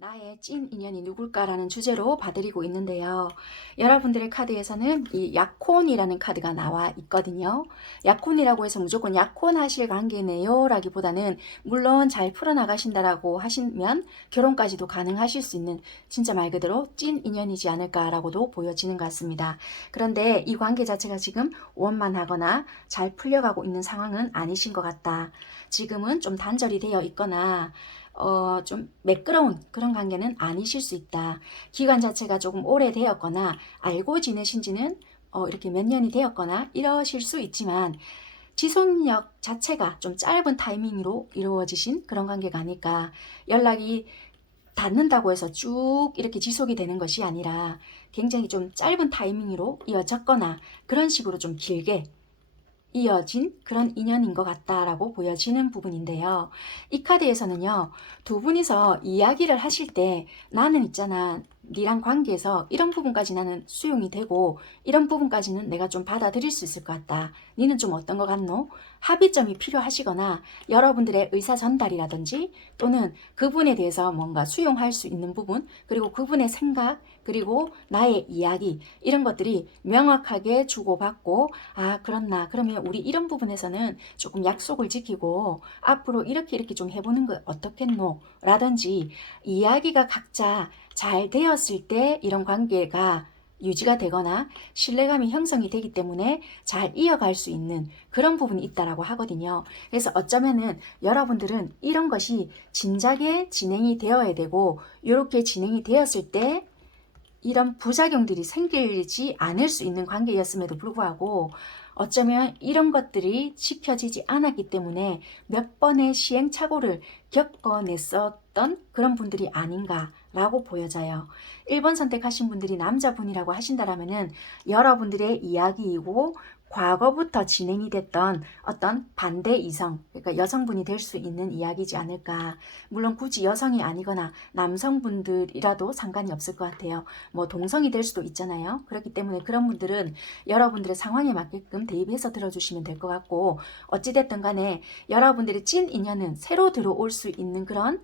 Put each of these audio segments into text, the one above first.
나의 찐 인연이 누굴까라는 주제로 봐드리고 있는데요. 여러분들의 카드에서는 이 약혼이라는 카드가 나와 있거든요. 약혼이라고 해서 무조건 약혼하실 관계네요 라기보다는 물론 잘 풀어나가신다라고 하시면 결혼까지도 가능하실 수 있는 진짜 말 그대로 찐 인연이지 않을까라고도 보여지는 것 같습니다. 그런데 이 관계 자체가 지금 원만하거나 잘 풀려가고 있는 상황은 아니신 것 같다. 지금은 좀 단절이 되어 있거나 좀 매끄러운 그런 관계는 아니실 수 있다. 기간 자체가 조금 오래되었거나 알고 지내신 지는 이렇게 몇 년이 되었거나 이러실 수 있지만 지속력 자체가 좀 짧은 타이밍으로 이루어지신 그런 관계가 아닐까. 연락이 닿는다고 해서 쭉 이렇게 지속이 되는 것이 아니라 굉장히 좀 짧은 타이밍으로 이어졌거나 그런 식으로 좀 길게 이어진 그런 인연인 것 같다라고 보여지는 부분인데요. 이 카드에서는요, 두 분이서 이야기를 하실 때 나는 있잖아, 니랑 관계에서 이런 부분까지 나는 수용이 되고 이런 부분까지는 내가 좀 받아들일 수 있을 것 같다. 니는 좀 어떤 것 같노? 합의점이 필요하시거나 여러분들의 의사 전달이라든지 또는 그분에 대해서 뭔가 수용할 수 있는 부분, 그리고 그분의 생각, 그리고 나의 이야기 이런 것들이 명확하게 주고받고 그렇나 그러면 우리 이런 부분에서는 조금 약속을 지키고 앞으로 이렇게 좀 해보는 거 어떻겠노 라든지 이야기가 각자 잘 되었을 때 이런 관계가 유지가 되거나 신뢰감이 형성이 되기 때문에 잘 이어갈 수 있는 그런 부분이 있다라고 하거든요. 그래서 어쩌면은 여러분들은 이런 것이 진작에 진행이 되어야 되고 이렇게 진행이 되었을 때 이런 부작용들이 생기지 않을 수 있는 관계였음에도 불구하고 어쩌면 이런 것들이 지켜지지 않았기 때문에 몇 번의 시행착오를 겪어냈었던 그런 분들이 아닌가라고 보여져요. 1번 선택하신 분들이 남자분이라고 하신다라면은 여러분들의 이야기이고 과거부터 진행이 됐던 어떤 반대 이성, 그러니까 여성분이 될 수 있는 이야기지 않을까. 물론 굳이 여성이 아니거나 남성분들이라도 상관이 없을 것 같아요. 뭐 동성이 될 수도 있잖아요. 그렇기 때문에 그런 분들은 여러분들의 상황에 맞게끔 대입해서 들어주시면 될 것 같고 어찌됐든 간에 여러분들의 찐 인연은 새로 들어올 수 있는 그런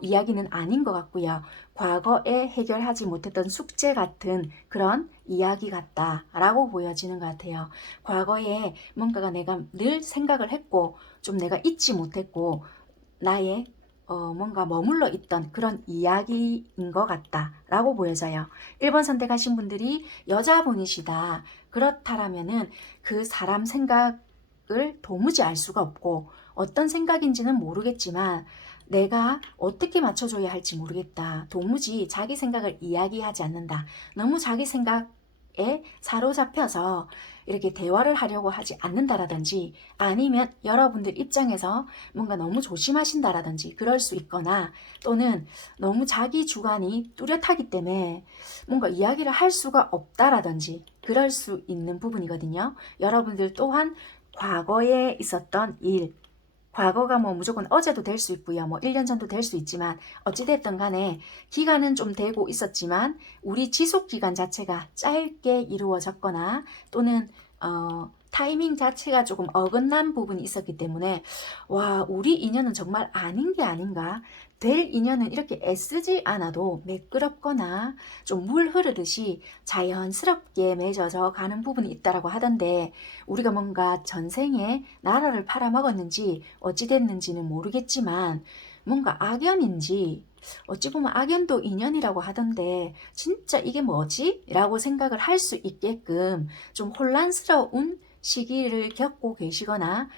이야기는 아닌 것 같고요. 과거에 해결하지 못했던 숙제 같은 그런 이야기 같다라고 보여지는 것 같아요. 과거에 뭔가가 내가 늘 생각을 했고 좀 내가 잊지 못했고 나의 뭔가 머물러 있던 그런 이야기인 것 같다라고 보여져요. 1번 선택하신 분들이 여자분이시다. 그렇다라면은 그 사람 생각을 도무지 알 수가 없고 어떤 생각인지는 모르겠지만 내가 어떻게 맞춰줘야 할지 모르겠다. 도무지 자기 생각을 이야기하지 않는다. 너무 자기 생각에 사로잡혀서 이렇게 대화를 하려고 하지 않는다라든지 아니면 여러분들 입장에서 뭔가 너무 조심하신다라든지 그럴 수 있거나 또는 너무 자기 주관이 뚜렷하기 때문에 뭔가 이야기를 할 수가 없다라든지 그럴 수 있는 부분이거든요. 여러분들 또한 과거에 있었던 일, 과거가 뭐 무조건 어제도 될 수 있고요. 뭐 1년 전도 될 수 있지만 어찌됐든 간에 기간은 좀 되고 있었지만 우리 지속 기간 자체가 짧게 이루어졌거나 또는 타이밍 자체가 조금 어긋난 부분이 있었기 때문에 와 우리 인연은 정말 아닌 게 아닌가 될 인연은 이렇게 애쓰지 않아도 매끄럽거나 좀 물 흐르듯이 자연스럽게 맺어져 가는 부분이 있다라고 하던데 우리가 뭔가 전생에 나라를 팔아먹었는지 어찌됐는지는 모르겠지만 뭔가 악연인지 어찌 보면 악연도 인연이라고 하던데 진짜 이게 뭐지? 라고 생각을 할 수 있게끔 좀 혼란스러운 시기를 겪고 계시거나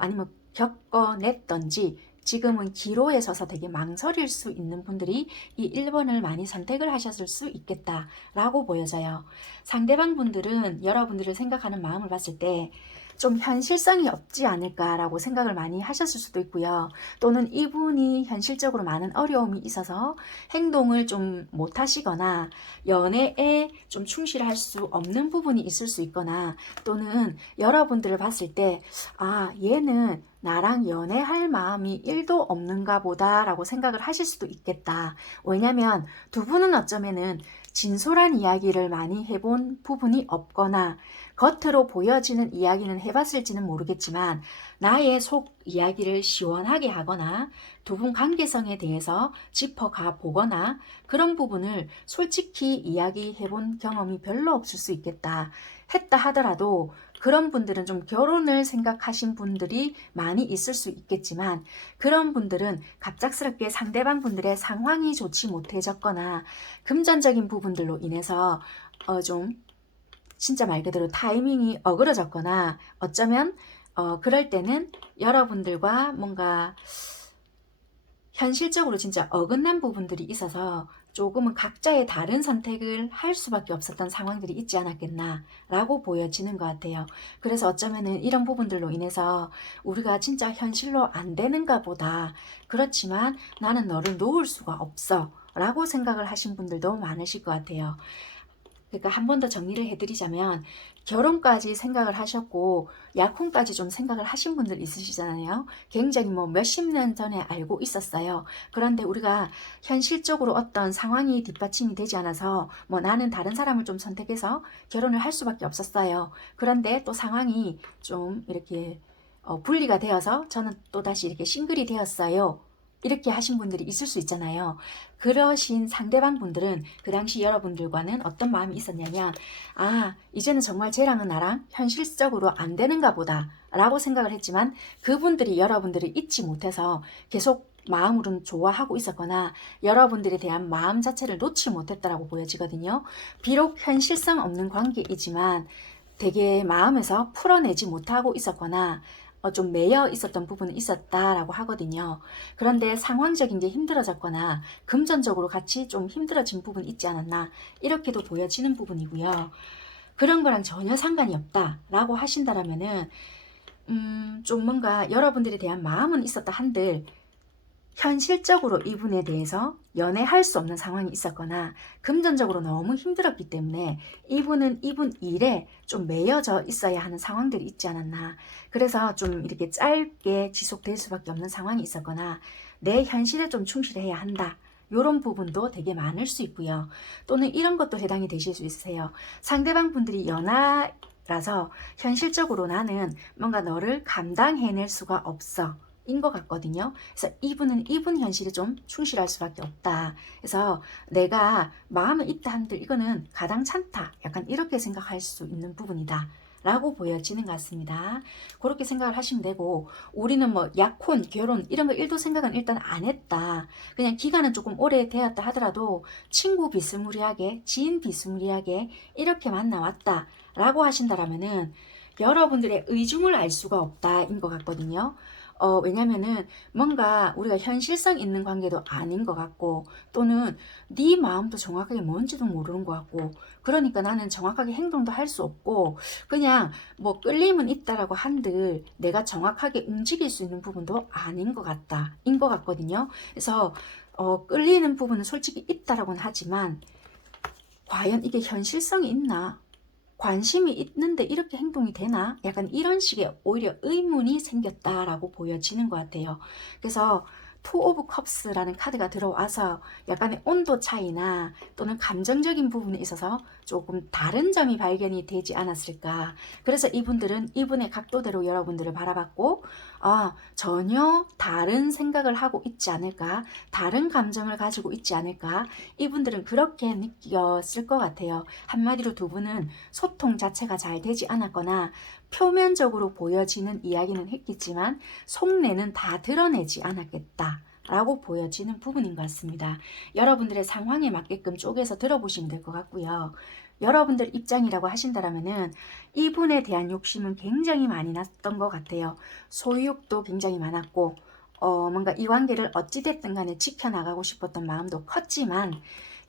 아니면 겪어냈던지 지금은 기로에 서서 되게 망설일 수 있는 분들이 이 1번을 많이 선택을 하셨을 수 있겠다라고 보여져요. 상대방 분들은 여러분들을 생각하는 마음을 봤을 때 좀 현실성이 없지 않을까라고 생각을 많이 하셨을 수도 있고요. 또는 이분이 현실적으로 많은 어려움이 있어서 행동을 좀 못하시거나 연애에 좀 충실할 수 없는 부분이 있을 수 있거나 또는 여러분들을 봤을 때 얘는 나랑 연애할 마음이 1도 없는가 보다 라고 생각을 하실 수도 있겠다. 왜냐면 두 분은 어쩌면은 진솔한 이야기를 많이 해본 부분이 없거나 겉으로 보여지는 이야기는 해봤을지는 모르겠지만 나의 속 이야기를 시원하게 하거나 두 분 관계성에 대해서 짚어가 보거나 그런 부분을 솔직히 이야기해본 경험이 별로 없을 수 있겠다. 했다 하더라도 그런 분들은 좀 결혼을 생각하신 분들이 많이 있을 수 있겠지만 그런 분들은 갑작스럽게 상대방 분들의 상황이 좋지 못해졌거나 금전적인 부분들로 인해서 좀 진짜 말 그대로 타이밍이 어그러졌거나 어쩌면 그럴 때는 여러분들과 뭔가 현실적으로 진짜 어긋난 부분들이 있어서 조금은 각자의 다른 선택을 할 수밖에 없었던 상황들이 있지 않았겠나 라고 보여지는 것 같아요. 그래서 어쩌면은 이런 부분들로 인해서 우리가 진짜 현실로 안 되는가 보다. 그렇지만 나는 너를 놓을 수가 없어 라고 생각을 하신 분들도 많으실 것 같아요. 그러니까 한 번 더 정리를 해드리자면 결혼까지 생각을 하셨고 약혼까지 좀 생각을 하신 분들 있으시잖아요. 굉장히 뭐 몇십 년 전에 알고 있었어요. 그런데 우리가 현실적으로 어떤 상황이 뒷받침이 되지 않아서 뭐 나는 다른 사람을 좀 선택해서 결혼을 할 수밖에 없었어요. 그런데 또 상황이 좀 이렇게 분리가 되어서 저는 또 다시 이렇게 싱글이 되었어요. 이렇게 하신 분들이 있을 수 있잖아요. 그러신 상대방 분들은 그 당시 여러분들과는 어떤 마음이 있었냐면 이제는 정말 쟤랑은 나랑 현실적으로 안 되는가 보다 라고 생각을 했지만 그분들이 여러분들을 잊지 못해서 계속 마음으로는 좋아하고 있었거나 여러분들에 대한 마음 자체를 놓지 못했다라고 보여지거든요. 비록 현실성 없는 관계이지만 되게 마음에서 풀어내지 못하고 있었거나 좀 매여 있었던 부분이 있었다라고 하거든요. 그런데 상황적인 게 힘들어졌거나 금전적으로 같이 좀 힘들어진 부분이 있지 않았나 이렇게도 보여지는 부분이고요. 그런 거랑 전혀 상관이 없다라고 하신다라면은 좀 뭔가 여러분들에 대한 마음은 있었다 한들 현실적으로 이분에 대해서 연애할 수 없는 상황이 있었거나 금전적으로 너무 힘들었기 때문에 이분은 이분 일에 좀 매여져 있어야 하는 상황들이 있지 않았나. 그래서 좀 이렇게 짧게 지속될 수밖에 없는 상황이 있었거나 내 현실에 좀 충실해야 한다. 이런 부분도 되게 많을 수 있고요. 또는 이런 것도 해당이 되실 수 있으세요. 상대방 분들이 연하라서 현실적으로 나는 뭔가 너를 감당해낼 수가 없어. 인 것 같거든요. 그래서 이분은 이분 현실에 좀 충실할 수밖에 없다. 그래서 내가 마음은 있다 한들 이거는 가당찮다. 약간 이렇게 생각할 수 있는 부분이다. 라고 보여지는 것 같습니다. 그렇게 생각을 하시면 되고 우리는 뭐 약혼, 결혼 이런 거 1도 생각은 일단 안 했다. 그냥 기간은 조금 오래 되었다 하더라도 친구 비스무리하게, 지인 비스무리하게 이렇게 만나왔다. 라고 하신다라면은 여러분들의 의중을 알 수가 없다. 인 것 같거든요. 왜냐면은 뭔가 우리가 현실성 있는 관계도 아닌 것 같고 또는 네 마음도 정확하게 뭔지도 모르는 것 같고 그러니까 나는 정확하게 행동도 할 수 없고 그냥 뭐 끌림은 있다라고 한들 내가 정확하게 움직일 수 있는 부분도 아닌 것 같다 인 것 같거든요. 그래서 끌리는 부분은 솔직히 있다라고는 하지만 과연 이게 현실성이 있나? 관심이 있는데 이렇게 행동이 되나? 약간 이런 식의 오히려 의문이 생겼다라고 보여지는 것 같아요. 그래서 투 오브 컵스라는 카드가 들어와서 약간의 온도 차이나 또는 감정적인 부분에 있어서 조금 다른 점이 발견이 되지 않았을까. 그래서 이분들은 이분의 각도대로 여러분들을 바라봤고 전혀 다른 생각을 하고 있지 않을까. 다른 감정을 가지고 있지 않을까. 이분들은 그렇게 느꼈을 것 같아요. 한마디로 두 분은 소통 자체가 잘 되지 않았거나 표면적으로 보여지는 이야기는 했겠지만 속내는 다 드러내지 않았겠다. 라고 보여지는 부분인 것 같습니다. 여러분들의 상황에 맞게끔 쪼개서 들어보시면 될 것 같고요. 여러분들 입장이라고 하신다면은 이분에 대한 욕심은 굉장히 많이 났던 것 같아요. 소유욕도 굉장히 많았고 뭔가 이 관계를 어찌됐든 간에 지켜나가고 싶었던 마음도 컸지만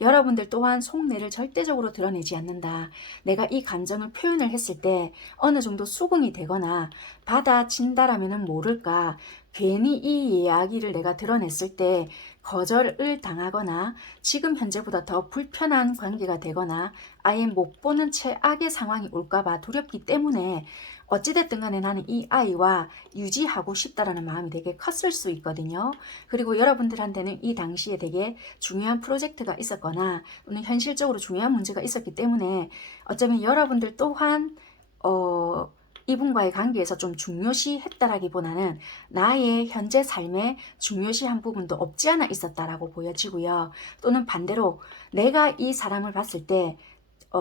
여러분들 또한 속내를 절대적으로 드러내지 않는다. 내가 이 감정을 표현을 했을 때 어느 정도 수긍이 되거나 받아친다라면 모를까 괜히 이 이야기를 내가 드러냈을 때 거절을 당하거나 지금 현재보다 더 불편한 관계가 되거나 아예 못 보는 최악의 상황이 올까봐 두렵기 때문에 어찌됐든 간에 나는 이 아이와 유지하고 싶다라는 마음이 되게 컸을 수 있거든요. 그리고 여러분들한테는 이 당시에 되게 중요한 프로젝트가 있었거나 또는 현실적으로 중요한 문제가 있었기 때문에 어쩌면 여러분들 또한 이분과의 관계에서 좀 중요시했다라기보다는 나의 현재 삶에 중요시한 부분도 없지 않아 있었다라고 보여지고요. 또는 반대로 내가 이 사람을 봤을 때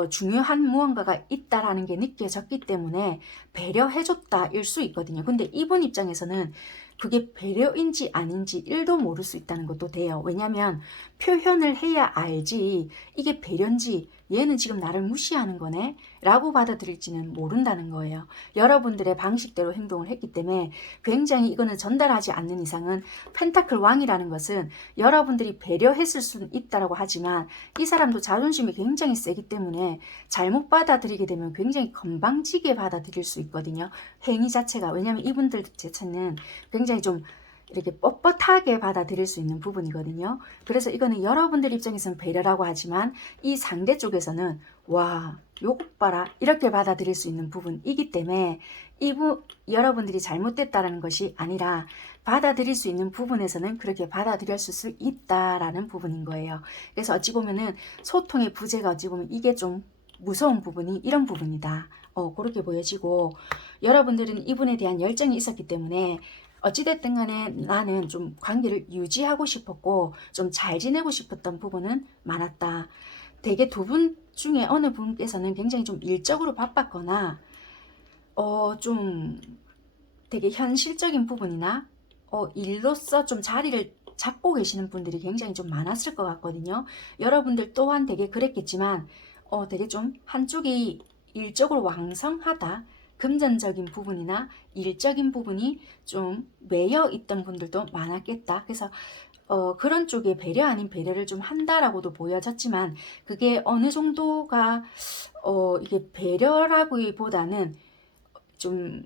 중요한 무언가가 있다라는 게 느껴졌기 때문에 배려해줬다일 수 있거든요. 근데 이분 입장에서는 그게 배려인지 아닌지 1도 모를 수 있다는 것도 돼요. 왜냐하면 표현을 해야 알지 이게 배려인지 얘는 지금 나를 무시하는 거네 라고 받아들일지는 모른다는 거예요. 여러분들의 방식대로 행동을 했기 때문에 굉장히 이거는 전달하지 않는 이상은 펜타클 왕이라는 것은 여러분들이 배려했을 수는 있다라고 하지만 이 사람도 자존심이 굉장히 세기 때문에 잘못 받아들이게 되면 굉장히 건방지게 받아들일 수 있거든요. 행위 자체가. 왜냐하면 이분들 자체는 굉장히 좀 이렇게 뻣뻣하게 받아들일 수 있는 부분이거든요. 그래서 이거는 여러분들 입장에서는 배려라고 하지만 이 상대 쪽에서는 와 요것 봐라 이렇게 받아들일 수 있는 부분이기 때문에 여러분들이 잘못됐다는 것이 아니라 받아들일 수 있는 부분에서는 그렇게 받아들였을 수 있다라는 부분인 거예요. 그래서 어찌 보면은 소통의 부재가 어찌 보면 이게 좀 무서운 부분이 이런 부분이다. 그렇게 보여지고 여러분들은 이분에 대한 열정이 있었기 때문에 어찌됐든 간에 나는 좀 관계를 유지하고 싶었고 좀 잘 지내고 싶었던 부분은 많았다. 대개 두 분 중에 어느 분께서는 굉장히 좀 일적으로 바빴거나 좀 되게 현실적인 부분이나 일로서 좀 자리를 잡고 계시는 분들이 굉장히 좀 많았을 것 같거든요. 여러분들 또한 되게 그랬겠지만 되게 좀 한쪽이 일적으로 왕성하다. 금전적인 부분이나 일적인 부분이 좀 매여 있던 분들도 많았겠다. 그래서 그런 쪽에 배려 아닌 배려를 좀 한다라고도 보여졌지만 그게 어느 정도가 이게 배려라기보다는 좀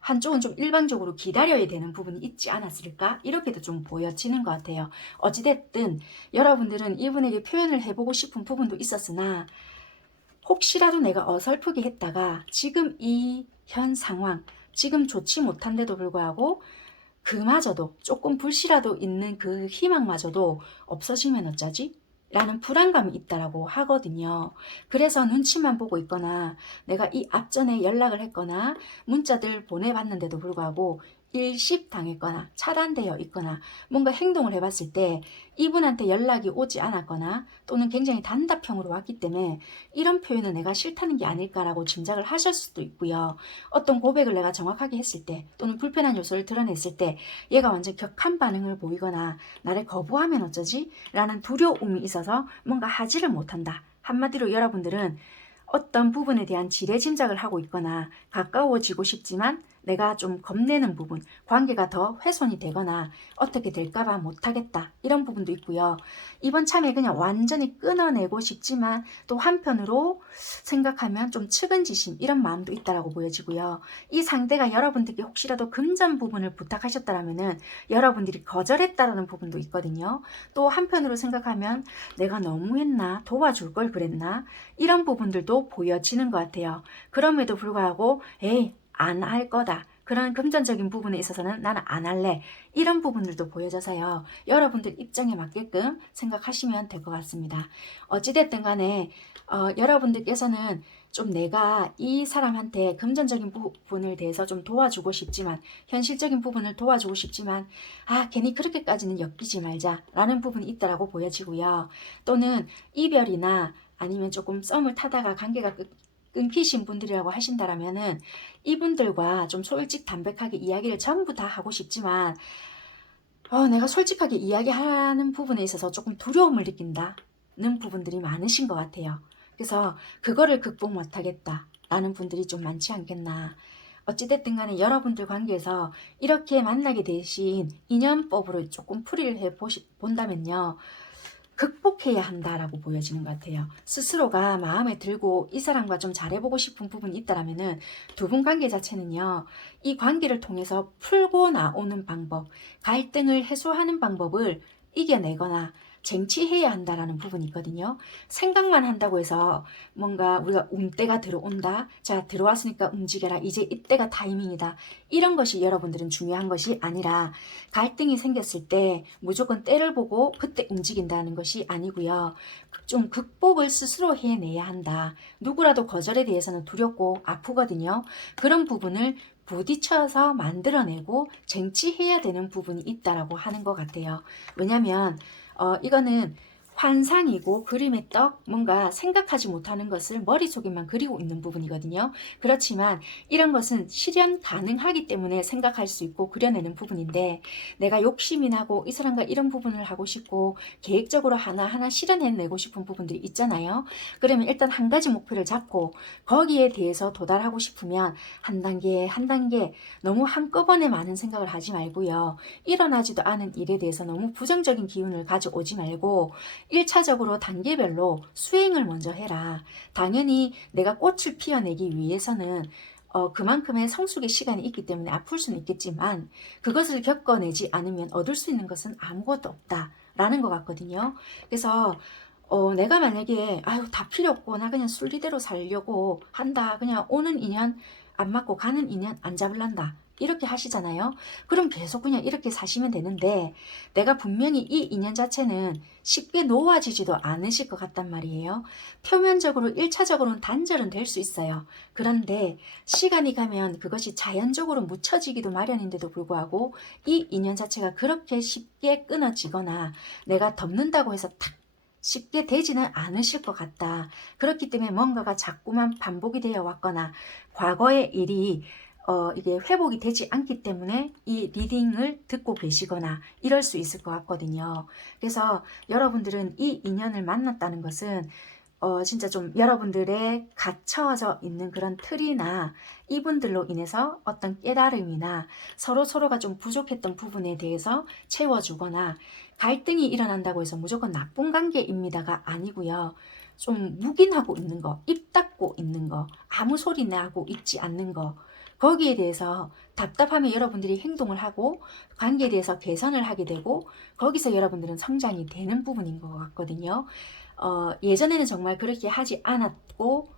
한쪽은 좀 일방적으로 기다려야 되는 부분이 있지 않았을까? 이렇게도 좀 보여지는 것 같아요. 어찌됐든 여러분들은 이분에게 표현을 해보고 싶은 부분도 있었으나 혹시라도 내가 어설프게 했다가 지금 이 현 상황, 지금 좋지 못한데도 불구하고 그마저도 조금 불씨라도 있는 그 희망마저도 없어지면 어쩌지? 라는 불안감이 있다라고 하거든요. 그래서 눈치만 보고 있거나 내가 이 앞전에 연락을 했거나 문자들 보내봤는데도 불구하고 일십당했거나 차단되어 있거나 뭔가 행동을 해봤을 때 이분한테 연락이 오지 않았거나 또는 굉장히 단답형으로 왔기 때문에 이런 표현은 내가 싫다는 게 아닐까라고 짐작을 하실 수도 있고요. 어떤 고백을 내가 정확하게 했을 때 또는 불편한 요소를 드러냈을 때 얘가 완전 격한 반응을 보이거나 나를 거부하면 어쩌지? 라는 두려움이 있어서 뭔가 하지를 못한다. 한마디로 여러분들은 어떤 부분에 대한 지레짐작을 하고 있거나 가까워지고 싶지만 내가 좀 겁내는 부분, 관계가 더 훼손이 되거나 어떻게 될까봐 못하겠다 이런 부분도 있고요. 이번 참에 그냥 완전히 끊어내고 싶지만 또 한편으로 생각하면 좀 측은지심 이런 마음도 있다라고 보여지고요. 이 상대가 여러분들께 혹시라도 금전 부분을 부탁하셨다라면은 여러분들이 거절했다라는 부분도 있거든요. 또 한편으로 생각하면 내가 너무했나 도와줄 걸 그랬나 이런 부분들도 보여지는 것 같아요. 그럼에도 불구하고 에이 안 할 거다. 그런 금전적인 부분에 있어서는 나는 안 할래. 이런 부분들도 보여져서요. 여러분들 입장에 맞게끔 생각하시면 될 것 같습니다. 어찌됐든 간에 여러분들께서는 좀 내가 이 사람한테 금전적인 부분을 대해서 좀 도와주고 싶지만 현실적인 부분을 도와주고 싶지만 괜히 그렇게까지는 엮이지 말자 라는 부분이 있다라고 보여지고요. 또는 이별이나 아니면 조금 썸을 타다가 관계가 끊기신 분들이라고 하신다라면은 이분들과 좀 솔직담백하게 이야기를 전부 다 하고 싶지만 내가 솔직하게 이야기하는 부분에 있어서 조금 두려움을 느낀다는 부분들이 많으신 것 같아요. 그래서 그거를 극복 못하겠다라는 분들이 좀 많지 않겠나. 어찌됐든 간에 여러분들 관계에서 이렇게 만나게 되신 인연법으로 조금 풀이를 본다면요. 극복해야 한다라고 보여지는 것 같아요. 스스로가 마음에 들고 이 사람과 좀 잘해보고 싶은 부분이 있다라면은 두 분 관계 자체는요. 이 관계를 통해서 풀고 나오는 방법, 갈등을 해소하는 방법을 이겨내거나 쟁취해야 한다라는 부분이 있거든요. 생각만 한다고 해서 뭔가 우리가 때가 들어온다. 자, 들어왔으니까 움직여라. 이제 이때가 타이밍이다. 이런 것이 여러분들은 중요한 것이 아니라 갈등이 생겼을 때 무조건 때를 보고 그때 움직인다는 것이 아니고요. 좀 극복을 스스로 해내야 한다. 누구라도 거절에 대해서는 두렵고 아프거든요. 그런 부분을 부딪혀서 만들어내고 쟁취해야 되는 부분이 있다라고 하는 것 같아요. 왜냐하면 이거는 환상이고 그림의 떡, 뭔가 생각하지 못하는 것을 머릿속에만 그리고 있는 부분이거든요. 그렇지만 이런 것은 실현 가능하기 때문에 생각할 수 있고 그려내는 부분인데, 내가 욕심이 나고 이 사람과 이런 부분을 하고 싶고 계획적으로 하나하나 실현해내고 싶은 부분들이 있잖아요. 그러면 일단 한 가지 목표를 잡고 거기에 대해서 도달하고 싶으면 한 단계 한 단계 너무 한꺼번에 많은 생각을 하지 말고요. 일어나지도 않은 일에 대해서 너무 부정적인 기운을 가져오지 말고 1차적으로 단계별로 수행을 먼저 해라. 당연히 내가 꽃을 피워내기 위해서는 그만큼의 성숙의 시간이 있기 때문에 아플 수는 있겠지만 그것을 겪어내지 않으면 얻을 수 있는 것은 아무것도 없다라는 것 같거든요. 그래서 내가 만약에 아유 다 필요 없고 나 그냥 순리대로 살려고 한다. 그냥 오는 인연 안 맞고 가는 인연 안 잡을란다. 이렇게 하시잖아요. 그럼 계속 그냥 이렇게 사시면 되는데, 내가 분명히 이 인연 자체는 쉽게 놓아지지도 않으실 것 같단 말이에요. 표면적으로 1차적으로는 단절은 될 수 있어요. 그런데 시간이 가면 그것이 자연적으로 묻혀지기도 마련인데도 불구하고 이 인연 자체가 그렇게 쉽게 끊어지거나 내가 덮는다고 해서 탁 쉽게 되지는 않으실 것 같다. 그렇기 때문에 뭔가가 자꾸만 반복이 되어 왔거나 과거의 일이 이게 회복이 되지 않기 때문에 이 리딩을 듣고 계시거나 이럴 수 있을 것 같거든요. 그래서 여러분들은 이 인연을 만났다는 것은 진짜 좀 여러분들의 갇혀져 있는 그런 틀이나 이분들로 인해서 어떤 깨달음이나 서로가 좀 부족했던 부분에 대해서 채워주거나, 갈등이 일어난다고 해서 무조건 나쁜 관계입니다가 아니고요. 좀 묵인하고 있는 거, 입 닫고 있는 거, 아무 소리 나고 있지 않는 거, 거기에 대해서 답답하면 여러분들이 행동을 하고 관계에 대해서 개선을 하게 되고 거기서 여러분들은 성장이 되는 부분인 것 같거든요. 예전에는 정말 그렇게 하지 않았고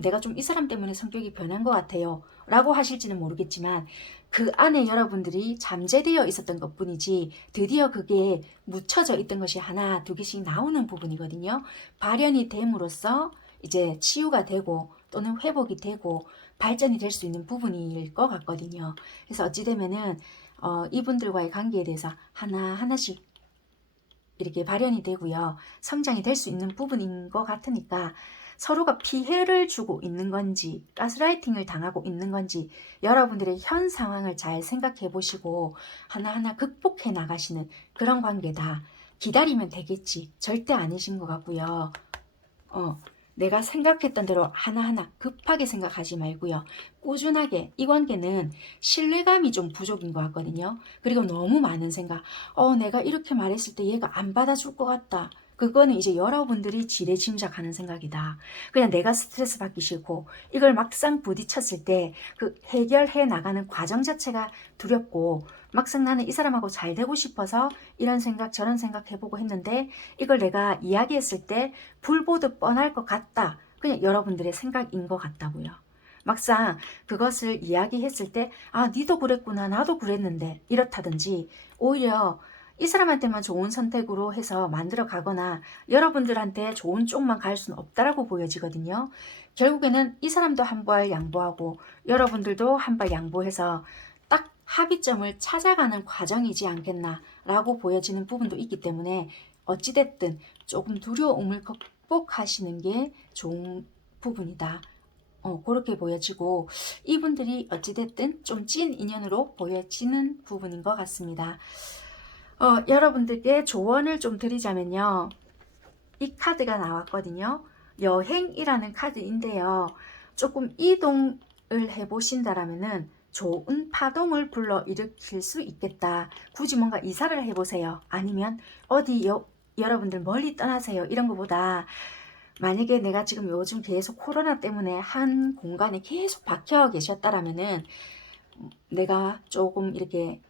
내가 좀 이 사람 때문에 성격이 변한 것 같아요 라고 하실지는 모르겠지만, 그 안에 여러분들이 잠재되어 있었던 것 뿐이지 드디어 그게 묻혀져 있던 것이 하나 두 개씩 나오는 부분이거든요. 발현이 됨으로써 이제 치유가 되고 또는 회복이 되고 발전이 될 수 있는 부분일 것 같거든요. 그래서 어찌 되면은 이분들과의 관계에 대해서 하나하나씩 이렇게 발현이 되고요. 성장이 될 수 있는 부분인 것 같으니까, 서로가 피해를 주고 있는 건지 가스라이팅을 당하고 있는 건지 여러분들의 현 상황을 잘 생각해 보시고 하나하나 극복해 나가시는 그런 관계다. 기다리면 되겠지. 절대 아니신 것 같고요. 내가 생각했던 대로 하나하나 급하게 생각하지 말고요. 꾸준하게, 이 관계는 신뢰감이 좀 부족인 것 같거든요. 그리고 너무 많은 생각, 내가 이렇게 말했을 때 얘가 안 받아줄 것 같다. 그거는 이제 여러분들이 지레짐작하는 생각이다. 그냥 내가 스트레스 받기 싫고 이걸 막상 부딪혔을 때 그 해결해 나가는 과정 자체가 두렵고, 막상 나는 이 사람하고 잘 되고 싶어서 이런 생각 저런 생각 해보고 했는데 이걸 내가 이야기했을 때 불보듯 뻔할 것 같다. 그냥 여러분들의 생각인 것 같다고요. 막상 그것을 이야기했을 때 니도 그랬구나 나도 그랬는데 이렇다든지, 오히려 이 사람한테만 좋은 선택으로 해서 만들어 가거나 여러분들한테 좋은 쪽만 갈 수는 없다라고 보여지거든요. 결국에는 이 사람도 한 발 양보하고 여러분들도 한 발 양보해서 딱 합의점을 찾아가는 과정이지 않겠나라고 보여지는 부분도 있기 때문에, 어찌됐든 조금 두려움을 극복하시는 게 좋은 부분이다. 그렇게 보여지고, 이분들이 어찌됐든 좀 찐 인연으로 보여지는 부분인 것 같습니다. 여러분들께 조언을 좀 드리자면요. 이 카드가 나왔거든요. 여행이라는 카드인데요. 조금 이동을 해보신다라면은 좋은 파동을 불러일으킬 수 있겠다. 굳이 뭔가 이사를 해보세요. 아니면 어디 여러분들 멀리 떠나세요. 이런 것보다, 만약에 내가 지금 요즘 계속 코로나 때문에 한 공간에 계속 박혀 계셨다라면은 내가 조금 이렇게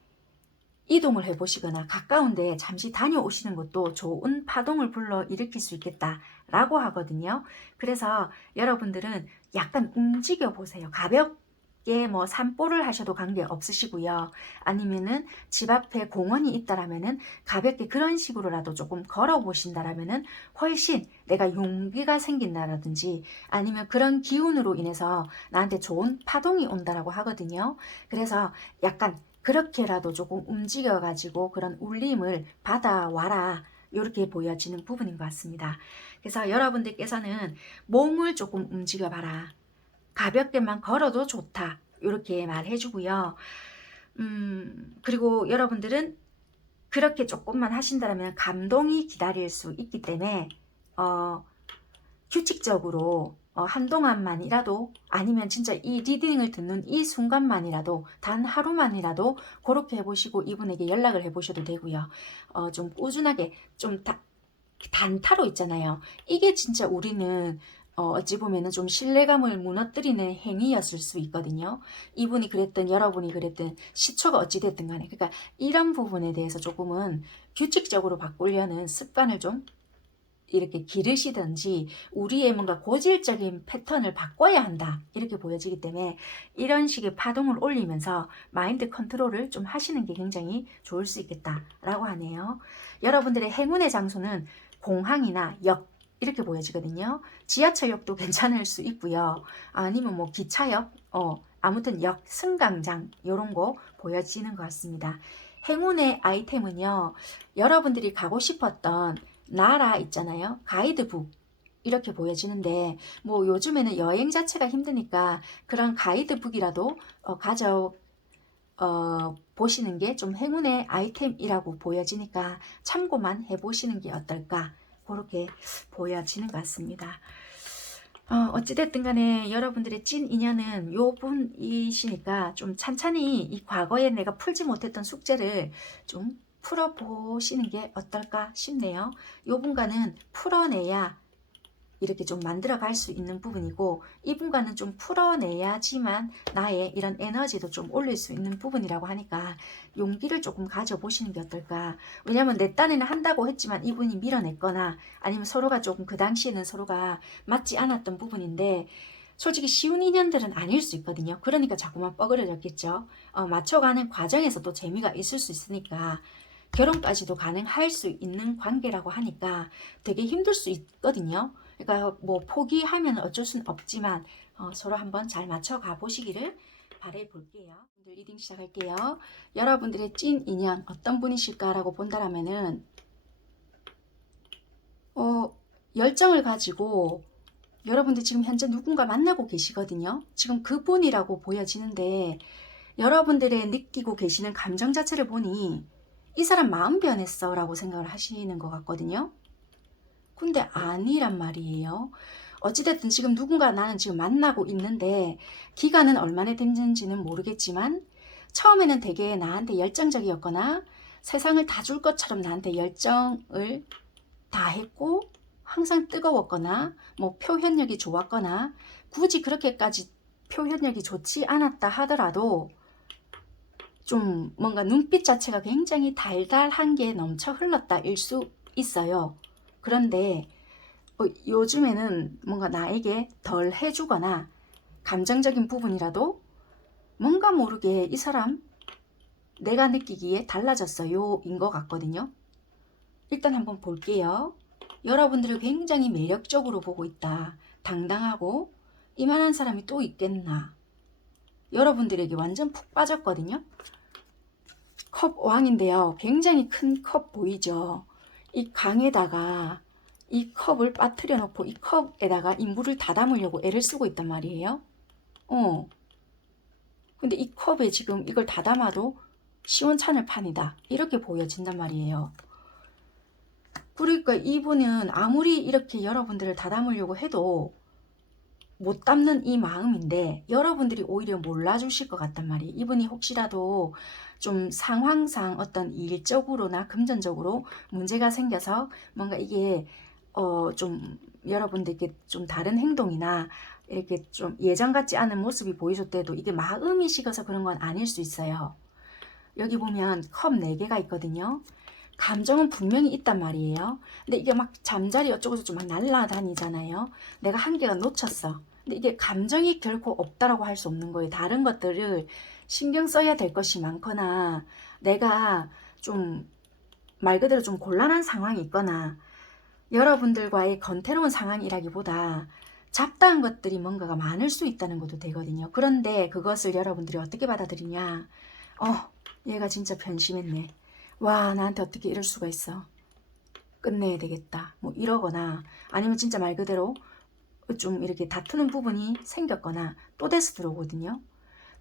이동을 해보시거나 가까운데 잠시 다녀오시는 것도 좋은 파동을 불러 일으킬 수 있겠다라고 하거든요. 그래서 여러분들은 약간 움직여 보세요. 가볍게 뭐 산보를 하셔도 관계 없으시고요. 아니면은 집 앞에 공원이 있다라면은 가볍게 그런 식으로라도 조금 걸어 보신다라면은 훨씬 내가 용기가 생긴다라든지 아니면 그런 기운으로 인해서 나한테 좋은 파동이 온다라고 하거든요. 그래서 약간 그렇게라도 조금 움직여 가지고 그런 울림을 받아와라, 이렇게 보여지는 부분인 것 같습니다. 그래서 여러분들께서는 몸을 조금 움직여 봐라, 가볍게만 걸어도 좋다, 이렇게 말해 주고요. 그리고 여러분들은 그렇게 조금만 하신다면 감동이 기다릴 수 있기 때문에 규칙적으로 한동안만이라도, 아니면 진짜 이 리딩을 듣는 이 순간만이라도, 단 하루만이라도 그렇게 해보시고 이분에게 연락을 해보셔도 되고요. 좀 꾸준하게 좀 단타로 있잖아요. 이게 진짜 우리는 어찌 보면은 좀 신뢰감을 무너뜨리는 행위였을 수 있거든요. 이분이 그랬든 여러분이 그랬든 시초가 어찌 됐든 간에, 그러니까 이런 부분에 대해서 조금은 규칙적으로 바꾸려는 습관을 좀 이렇게 기르시든지 우리의 뭔가 고질적인 패턴을 바꿔야 한다, 이렇게 보여지기 때문에 이런 식의 파동을 올리면서 마인드 컨트롤을 좀 하시는 게 굉장히 좋을 수 있겠다라고 하네요. 여러분들의 행운의 장소는 공항이나 역, 이렇게 보여지거든요. 지하철역도 괜찮을 수 있고요. 아니면 뭐 기차역, 아무튼 역, 승강장, 이런 거 보여지는 것 같습니다. 행운의 아이템은요, 여러분들이 가고 싶었던 나라 있잖아요. 가이드북, 이렇게 보여지는데, 뭐 요즘에는 여행 자체가 힘드니까 그런 가이드북이라도 보시는 게 좀 행운의 아이템이라고 보여지니까 참고만 해보시는 게 어떨까, 그렇게 보여지는 것 같습니다. 어찌됐든 간에 여러분들의 찐 인연은 요 분이시니까 좀 찬찬히 이 과거에 내가 풀지 못했던 숙제를 좀 풀어보시는 게 어떨까 싶네요. 요 분과는 풀어내야 이렇게 좀 만들어 갈 수 있는 부분이고, 이분과는 좀 풀어내야지만 나의 이런 에너지도 좀 올릴 수 있는 부분이라고 하니까 용기를 조금 가져보시는 게 어떨까. 왜냐면 내 딴에는 한다고 했지만 이분이 밀어냈거나 아니면 서로가 조금 그 당시에는 서로가 맞지 않았던 부분인데, 솔직히 쉬운 인연들은 아닐 수 있거든요. 그러니까 자꾸만 뻐그러졌겠죠. 맞춰가는 과정에서 또 재미가 있을 수 있으니까 결혼까지도 가능할 수 있는 관계라고 하니까 되게 힘들 수 있거든요. 그러니까 뭐 포기하면 어쩔 수는 없지만 서로 한번 잘 맞춰 가 보시기를 바래 볼게요. 리딩 시작할게요. 여러분들의 찐 인연 어떤 분이실까라고 본다라면은 열정을 가지고 여러분들 지금 현재 누군가 만나고 계시거든요. 지금 그분이라고 보여지는데, 여러분들의 느끼고 계시는 감정 자체를 보니 이 사람 마음 변했어 라고 생각을 하시는 것 같거든요. 근데 아니란 말이에요. 어찌됐든 지금 누군가 나는 지금 만나고 있는데 기간은 얼마나 됐는지는 모르겠지만 처음에는 되게 나한테 열정적이었거나 세상을 다 줄 것처럼 나한테 열정을 다 했고 항상 뜨거웠거나 뭐 표현력이 좋았거나, 굳이 그렇게까지 표현력이 좋지 않았다 하더라도 좀 뭔가 눈빛 자체가 굉장히 달달한 게 넘쳐 흘렀다 일 수 있어요. 그런데 요즘에는 뭔가 나에게 덜 해주거나 감정적인 부분이라도 뭔가 모르게 이 사람 내가 느끼기에 달라졌어요 인 것 같거든요. 일단 한번 볼게요. 여러분들을 굉장히 매력적으로 보고 있다. 당당하고 이만한 사람이 또 있겠나. 여러분들에게 완전 푹 빠졌거든요. 컵 왕인데요. 굉장히 큰 컵 보이죠? 이 강에다가 이 컵을 빠뜨려 놓고 이 컵에다가 이 물을 다 담으려고 애를 쓰고 있단 말이에요. 근데 이 컵에 지금 이걸 다 담아도 시원찮을 판이다, 이렇게 보여진단 말이에요. 그러니까 이분은 아무리 이렇게 여러분들을 다 담으려고 해도 못 담는 이 마음인데 여러분들이 오히려 몰라주실 것 같단 말이에요. 이분이 혹시라도 좀 상황상 어떤 일적으로나 금전적으로 문제가 생겨서 뭔가 이게 좀 여러분들께 좀 다른 행동이나 이렇게 좀 예전 같지 않은 모습이 보이셨대도 이게 마음이 식어서 그런 건 아닐 수 있어요. 여기 보면 컵 4개가 있거든요. 감정은 분명히 있단 말이에요. 근데 이게 막 잠자리 어쩌고저쩌고 막 날라다니잖아요. 내가 한 개가 놓쳤어. 근데 이게 감정이 결코 없다라고 할 수 없는 거예요. 다른 것들을 신경 써야 될 것이 많거나 내가 좀 말 그대로 좀 곤란한 상황이 있거나 여러분들과의 건태로운 상황이라기보다 잡다한 것들이 뭔가가 많을 수 있다는 것도 되거든요. 그런데 그것을 여러분들이 어떻게 받아들이냐. 얘가 진짜 변심했네. 와, 나한테 어떻게 이럴 수가 있어. 끝내야 되겠다. 뭐 이러거나 아니면 진짜 말 그대로 좀 이렇게 다투는 부분이 생겼거나 또 데스 들어오거든요.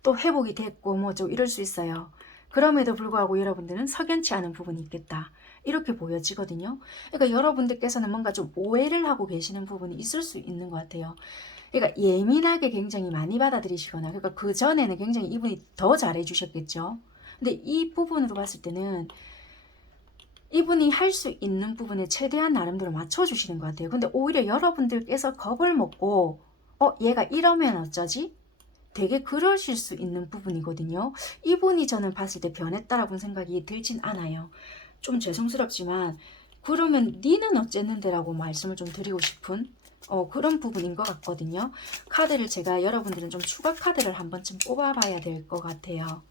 또 회복이 됐고 뭐 좀 이럴 수 있어요. 그럼에도 불구하고 여러분들은 석연치 않은 부분이 있겠다. 이렇게 보여지거든요. 그러니까 여러분들께서는 뭔가 좀 오해를 하고 계시는 부분이 있을 수 있는 것 같아요. 그러니까 예민하게 굉장히 많이 받아들이시거나 그러니까 그 전에는 굉장히 이분이 더 잘해주셨겠죠. 근데 이 부분으로 봤을 때는 이분이 할 수 있는 부분에 최대한 나름대로 맞춰주시는 것 같아요. 근데 오히려 여러분들께서 겁을 먹고 얘가 이러면 어쩌지? 되게 그러실 수 있는 부분이거든요. 이분이 저는 봤을 때 변했다라고 생각이 들진 않아요. 좀 죄송스럽지만 그러면 니는 어쨌는데 라고 말씀을 좀 드리고 싶은 그런 부분인 것 같거든요. 카드를 제가 여러분들은 좀 추가 카드를 한 번쯤 뽑아봐야 될 것 같아요.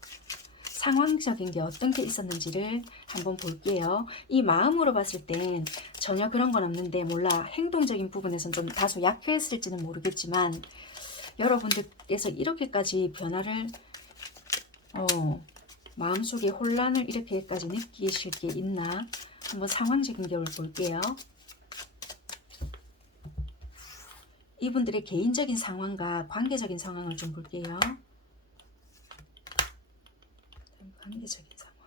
상황적인 게 어떤 게 있었는지를 한번 볼게요. 이 마음으로 봤을 땐 전혀 그런 건 없는데 몰라 행동적인 부분에선 좀 다소 약했을지는 모르겠지만 여러분들께서 이렇게까지 변화를 마음속에 혼란을 이렇게까지 느끼실 게 있나 한번 상황적인 걸 볼게요. 이분들의 개인적인 상황과 관계적인 상황을 좀 볼게요. 관계적인 상황.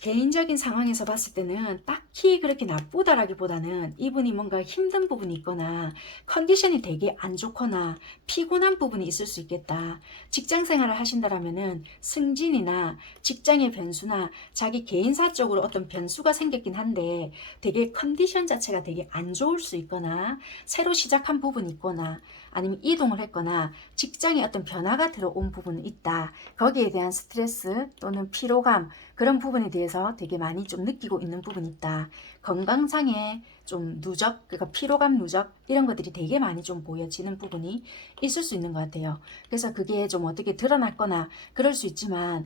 개인적인 상황에서 봤을 때는 딱히 그렇게 나쁘다라기보다는 이분이 뭔가 힘든 부분이 있거나 컨디션이 되게 안 좋거나 피곤한 부분이 있을 수 있겠다. 직장 생활을 하신다라면은 승진이나 직장의 변수나 자기 개인사적으로 어떤 변수가 생겼긴 한데 되게 컨디션 자체가 되게 안 좋을 수 있거나 새로 시작한 부분이 있거나 아니면 이동을 했거나 직장에 어떤 변화가 들어온 부분이 있다. 거기에 대한 스트레스 또는 피로감 그런 부분에 대해서 되게 많이 좀 느끼고 있는 부분이 있다. 건강상의 좀 누적, 그러니까 피로감 누적 이런 것들이 되게 많이 좀 보여지는 부분이 있을 수 있는 것 같아요. 그래서 그게 좀 어떻게 드러났거나 그럴 수 있지만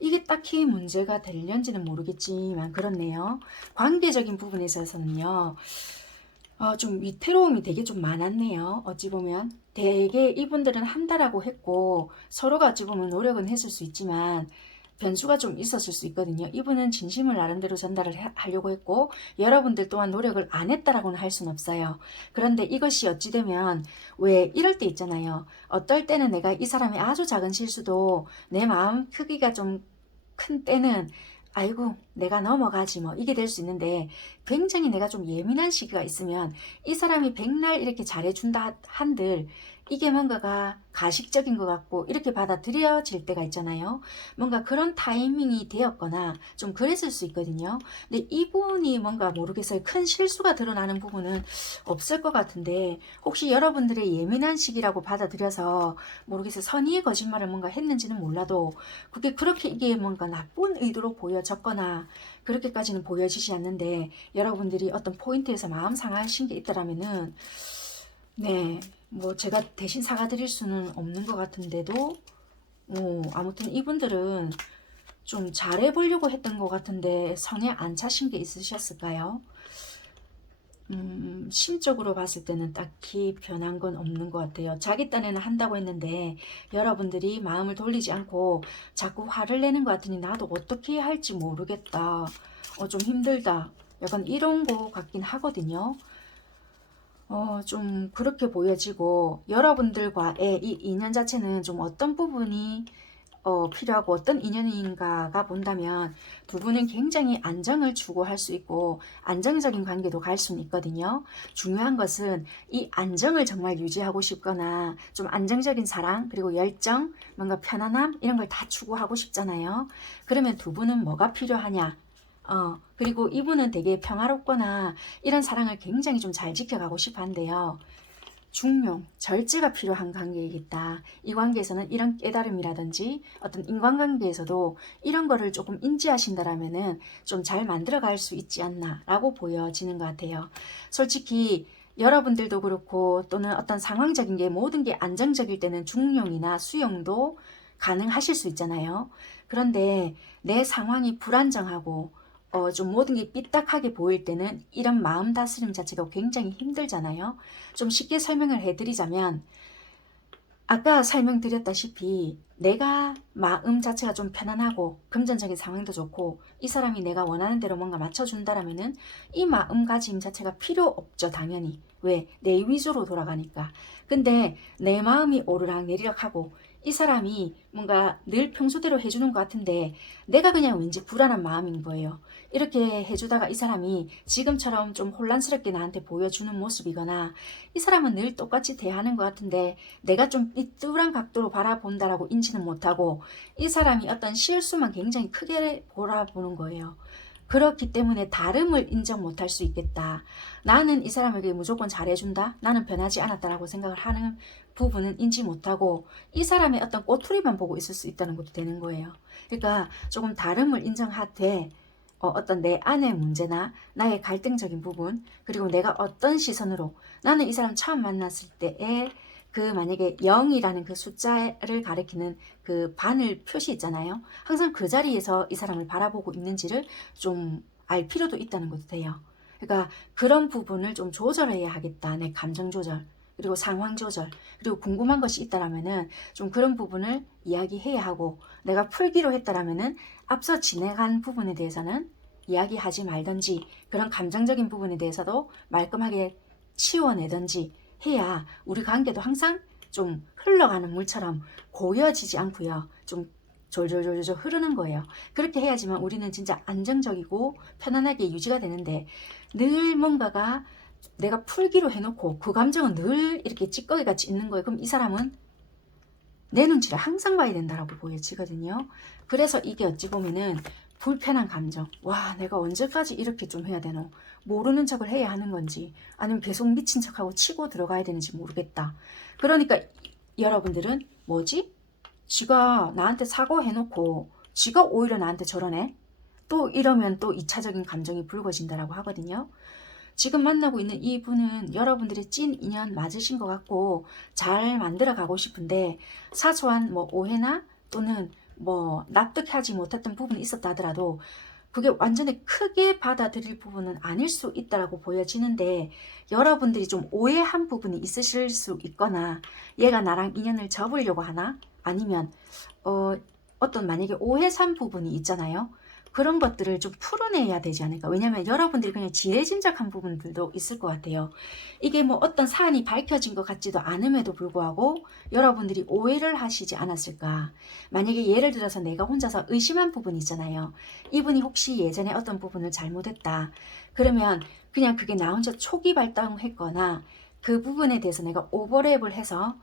이게 딱히 문제가 될는지는 모르겠지만 그렇네요. 관계적인 부분에 있어서는요. 좀 위태로움이 되게 좀 많았네요. 어찌 보면 되게 이분들은 한다라고 했고 서로가 어찌 보면 노력은 했을 수 있지만 변수가 좀 있었을 수 있거든요. 이분은 진심을 나름대로 전달을 하려고 했고 여러분들 또한 노력을 안 했다라고는 할 수는 없어요. 그런데 이것이 어찌 되면 왜 이럴 때 있잖아요. 어떨 때는 내가 이 사람의 아주 작은 실수도 내 마음 크기가 좀 큰 때는 아이고 내가 넘어가지 뭐 이게 될 수 있는데 굉장히 내가 좀 예민한 시기가 있으면 이 사람이 백날 이렇게 잘해준다 한들 이게 뭔가가 가식적인 것 같고 이렇게 받아들여질 때가 있잖아요. 뭔가 그런 타이밍이 되었거나 좀 그랬을 수 있거든요. 근데 이분이 뭔가 모르겠어요. 큰 실수가 드러나는 부분은 없을 것 같은데 혹시 여러분들의 예민한 시기라고 받아들여서 모르겠어요. 선의의 거짓말을 뭔가 했는지는 몰라도 그게 그렇게 이게 뭔가 나쁜 의도로 보여졌거나 그렇게까지는 보여지지 않는데 여러분들이 어떤 포인트에서 마음 상하신 게 있다라면은 네, 뭐 제가 대신 사과드릴 수는 없는 것 같은데도 아무튼 이분들은 좀 잘해보려고 했던 것 같은데 성에 안 차신 게 있으셨을까요? 심적으로 봤을 때는 딱히 변한 건 없는 것 같아요. 자기 딴에는 한다고 했는데 여러분들이 마음을 돌리지 않고 자꾸 화를 내는 것 같으니 나도 어떻게 해야 할지 모르겠다. 좀 힘들다. 약간 이런 거 같긴 하거든요. 좀 그렇게 보여지고 여러분들과의 이 인연 자체는 좀 어떤 부분이 필요하고 어떤 인연인가가 본다면 두 분은 굉장히 안정을 추구할 수 있고 안정적인 관계도 갈 수는 있거든요. 중요한 것은 이 안정을 정말 유지하고 싶거나 좀 안정적인 사랑 그리고 열정, 뭔가 편안함 이런 걸 다 추구하고 싶잖아요. 그러면 두 분은 뭐가 필요하냐? 그리고 이분은 되게 평화롭거나 이런 사랑을 굉장히 좀 잘 지켜가고 싶어 한대요. 중용, 절제가 필요한 관계이겠다. 이 관계에서는 이런 깨달음이라든지 어떤 인간관계에서도 이런 거를 조금 인지하신다라면은 좀 잘 만들어갈 수 있지 않나라고 보여지는 것 같아요. 솔직히 여러분들도 그렇고 또는 어떤 상황적인 게 모든 게 안정적일 때는 중용이나 수용도 가능하실 수 있잖아요. 그런데 내 상황이 불안정하고 좀 모든 게 삐딱하게 보일 때는 이런 마음 다스림 자체가 굉장히 힘들잖아요. 좀 쉽게 설명을 해드리자면 아까 설명드렸다시피 내가 마음 자체가 좀 편안하고 금전적인 상황도 좋고 이 사람이 내가 원하는 대로 뭔가 맞춰준다라면은 이 마음가짐 자체가 필요 없죠, 당연히. 왜? 내 위주로 돌아가니까. 근데 내 마음이 오르락내리락하고 이 사람이 뭔가 늘 평소대로 해주는 것 같은데 내가 그냥 왠지 불안한 마음인 거예요. 이렇게 해주다가 이 사람이 지금처럼 좀 혼란스럽게 나한테 보여주는 모습이거나 이 사람은 늘 똑같이 대하는 것 같은데 내가 좀 삐뚤한 각도로 바라본다라고 인지는 못하고 이 사람이 어떤 실수만 굉장히 크게 바라보는 거예요. 그렇기 때문에 다름을 인정 못할 수 있겠다. 나는 이 사람에게 무조건 잘해준다. 나는 변하지 않았다라고 생각을 하는 부분은 인지 못하고 이 사람의 어떤 꼬투리만 보고 있을 수 있다는 것도 되는 거예요. 그러니까 조금 다름을 인정하되 어떤 내 안의 문제나 나의 갈등적인 부분 그리고 내가 어떤 시선으로 나는 이 사람 처음 만났을 때에 그 만약에 0이라는 그 숫자를 가리키는 그 바늘 표시 있잖아요. 항상 그 자리에서 이 사람을 바라보고 있는지를 좀 알 필요도 있다는 것도 돼요. 그러니까 그런 부분을 좀 조절해야 하겠다. 내 감정 조절 그리고 상황 조절 그리고 궁금한 것이 있다라면은 좀 그런 부분을 이야기해야 하고 내가 풀기로 했다라면은 앞서 진행한 부분에 대해서는 이야기하지 말든지 그런 감정적인 부분에 대해서도 말끔하게 치워내든지 해야 우리 관계도 항상 좀 흘러가는 물처럼 고여지지 않고요. 좀 졸졸졸졸 흐르는 거예요. 그렇게 해야지만 우리는 진짜 안정적이고 편안하게 유지가 되는데 늘 뭔가가 내가 풀기로 해놓고 그 감정은 늘 이렇게 찌꺼기 같이 있는 거예요. 그럼 이 사람은 내 눈치를 항상 봐야 된다라고 보여지거든요. 그래서 이게 어찌 보면은 불편한 감정. 와, 내가 언제까지 이렇게 좀 해야 되노? 모르는 척을 해야 하는 건지 아니면 계속 미친 척하고 치고 들어가야 되는지 모르겠다. 그러니까 여러분들은 뭐지? 지가 나한테 사과해놓고 지가 오히려 나한테 저러네? 또 이러면 또 2차적인 감정이 불거진다라고 하거든요. 지금 만나고 있는 이분은 여러분들의 찐 인연 맞으신 것 같고 잘 만들어 가고 싶은데 사소한 뭐 오해나 또는 뭐 납득하지 못했던 부분이 있었다 하더라도 그게 완전히 크게 받아들일 부분은 아닐 수 있다라고 보여지는데 여러분들이 좀 오해한 부분이 있으실 수 있거나 얘가 나랑 인연을 접으려고 하나 아니면 어떤 만약에 오해 산 부분이 있잖아요. 그런 것들을 좀 풀어내야 되지 않을까. 왜냐면 여러분들이 그냥 지레짐작한 부분들도 있을 것 같아요. 이게 뭐 어떤 사안이 밝혀진 것 같지도 않음에도 불구하고 여러분들이 오해를 하시지 않았을까. 만약에 예를 들어서 내가 혼자서 의심한 부분이 있잖아요. 이분이 혹시 예전에 어떤 부분을 잘못했다. 그러면 그냥 그게 나 혼자 초기 발동했거나 그 부분에 대해서 내가 오버랩을 해서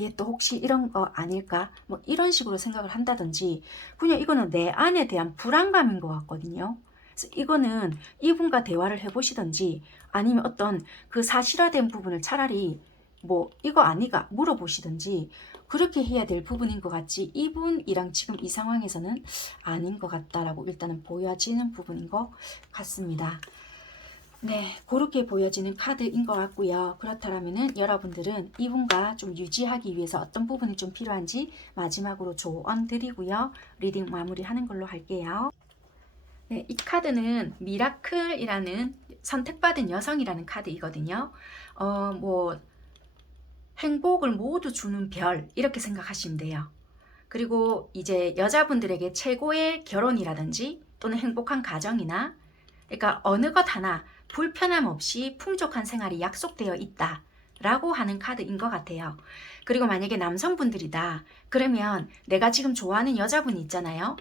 얘 또 혹시 이런 거 아닐까? 뭐 이런 식으로 생각을 한다든지 그냥 이거는 내 안에 대한 불안감인 것 같거든요. 그래서 이거는 이분과 대화를 해보시든지 아니면 어떤 그 사실화된 부분을 차라리 뭐 이거 아니가 물어보시든지 그렇게 해야 될 부분인 것 같지 이분이랑 지금 이 상황에서는 아닌 것 같다라고 일단은 보여지는 부분인 것 같습니다. 네, 그렇게 보여지는 카드인 것 같고요. 그렇다면은 여러분들은 이분과 좀 유지하기 위해서 어떤 부분이 좀 필요한지 마지막으로 조언 드리고요. 리딩 마무리하는 걸로 할게요. 네, 이 카드는 미라클이라는 선택받은 여성이라는 카드이거든요. 뭐 행복을 모두 주는 별 이렇게 생각하시면 돼요. 그리고 이제 여자분들에게 최고의 결혼이라든지 또는 행복한 가정이나 그러니까 어느 것 하나 불편함 없이 풍족한 생활이 약속되어 있다. 라고 하는 카드인 것 같아요. 그리고 만약에 남성분들이다. 그러면 내가 지금 좋아하는 여자분이 있잖아요.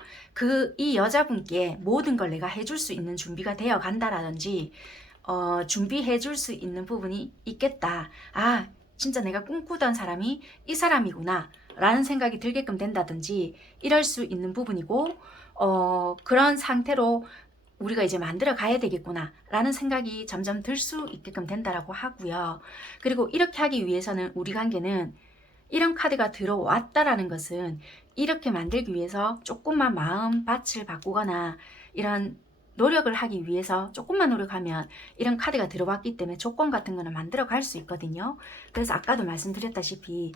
이 여자분께 모든 걸 내가 해줄 수 있는 준비가 되어 간다라든지 준비해 줄 수 있는 부분이 있겠다. 아, 진짜 내가 꿈꾸던 사람이 이 사람이구나 라는 생각이 들게끔 된다든지 이럴 수 있는 부분이고 그런 상태로 우리가 이제 만들어 가야 되겠구나 라는 생각이 점점 들 수 있게끔 된다라고 하고요. 그리고 이렇게 하기 위해서는 우리 관계는 이런 카드가 들어왔다라는 것은 이렇게 만들기 위해서 조금만 마음밭을 바꾸거나 이런 노력을 하기 위해서 조금만 노력하면 이런 카드가 들어왔기 때문에 조건 같은 거는 만들어 갈 수 있거든요. 그래서 아까도 말씀드렸다시피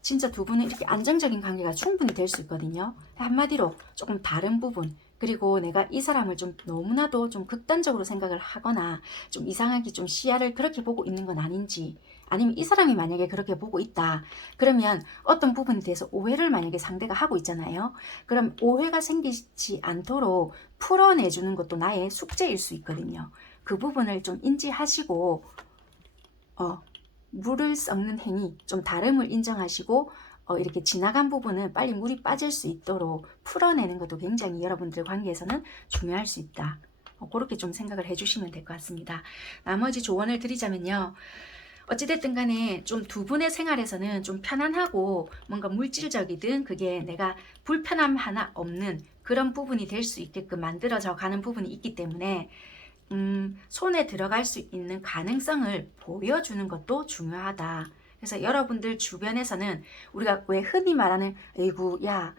진짜 두 분은 이렇게 안정적인 관계가 충분히 될 수 있거든요. 한마디로 조금 다른 부분, 그리고 내가 이 사람을 좀 너무나도 좀 극단적으로 생각을 하거나 좀 이상하게 좀 시야를 그렇게 보고 있는 건 아닌지, 아니면 이 사람이 만약에 그렇게 보고 있다 그러면 어떤 부분에 대해서 오해를 만약에 상대가 하고 있잖아요. 그럼 오해가 생기지 않도록 풀어내주는 것도 나의 숙제일 수 있거든요. 그 부분을 좀 인지하시고 물을 썩는 행위, 좀 다름을 인정하시고 이렇게 지나간 부분은 빨리 물이 빠질 수 있도록 풀어내는 것도 굉장히 여러분들 관계에서는 중요할 수 있다. 그렇게 좀 생각을 해주시면 될 것 같습니다. 나머지 조언을 드리자면요. 어찌됐든 간에 좀 두 분의 생활에서는 좀 편안하고 뭔가 물질적이든 그게 내가 불편함 하나 없는 그런 부분이 될 수 있게끔 만들어져 가는 부분이 있기 때문에 손에 들어갈 수 있는 가능성을 보여주는 것도 중요하다. 그래서 여러분들 주변에서는 우리가 왜 흔히 말하는 에이구 야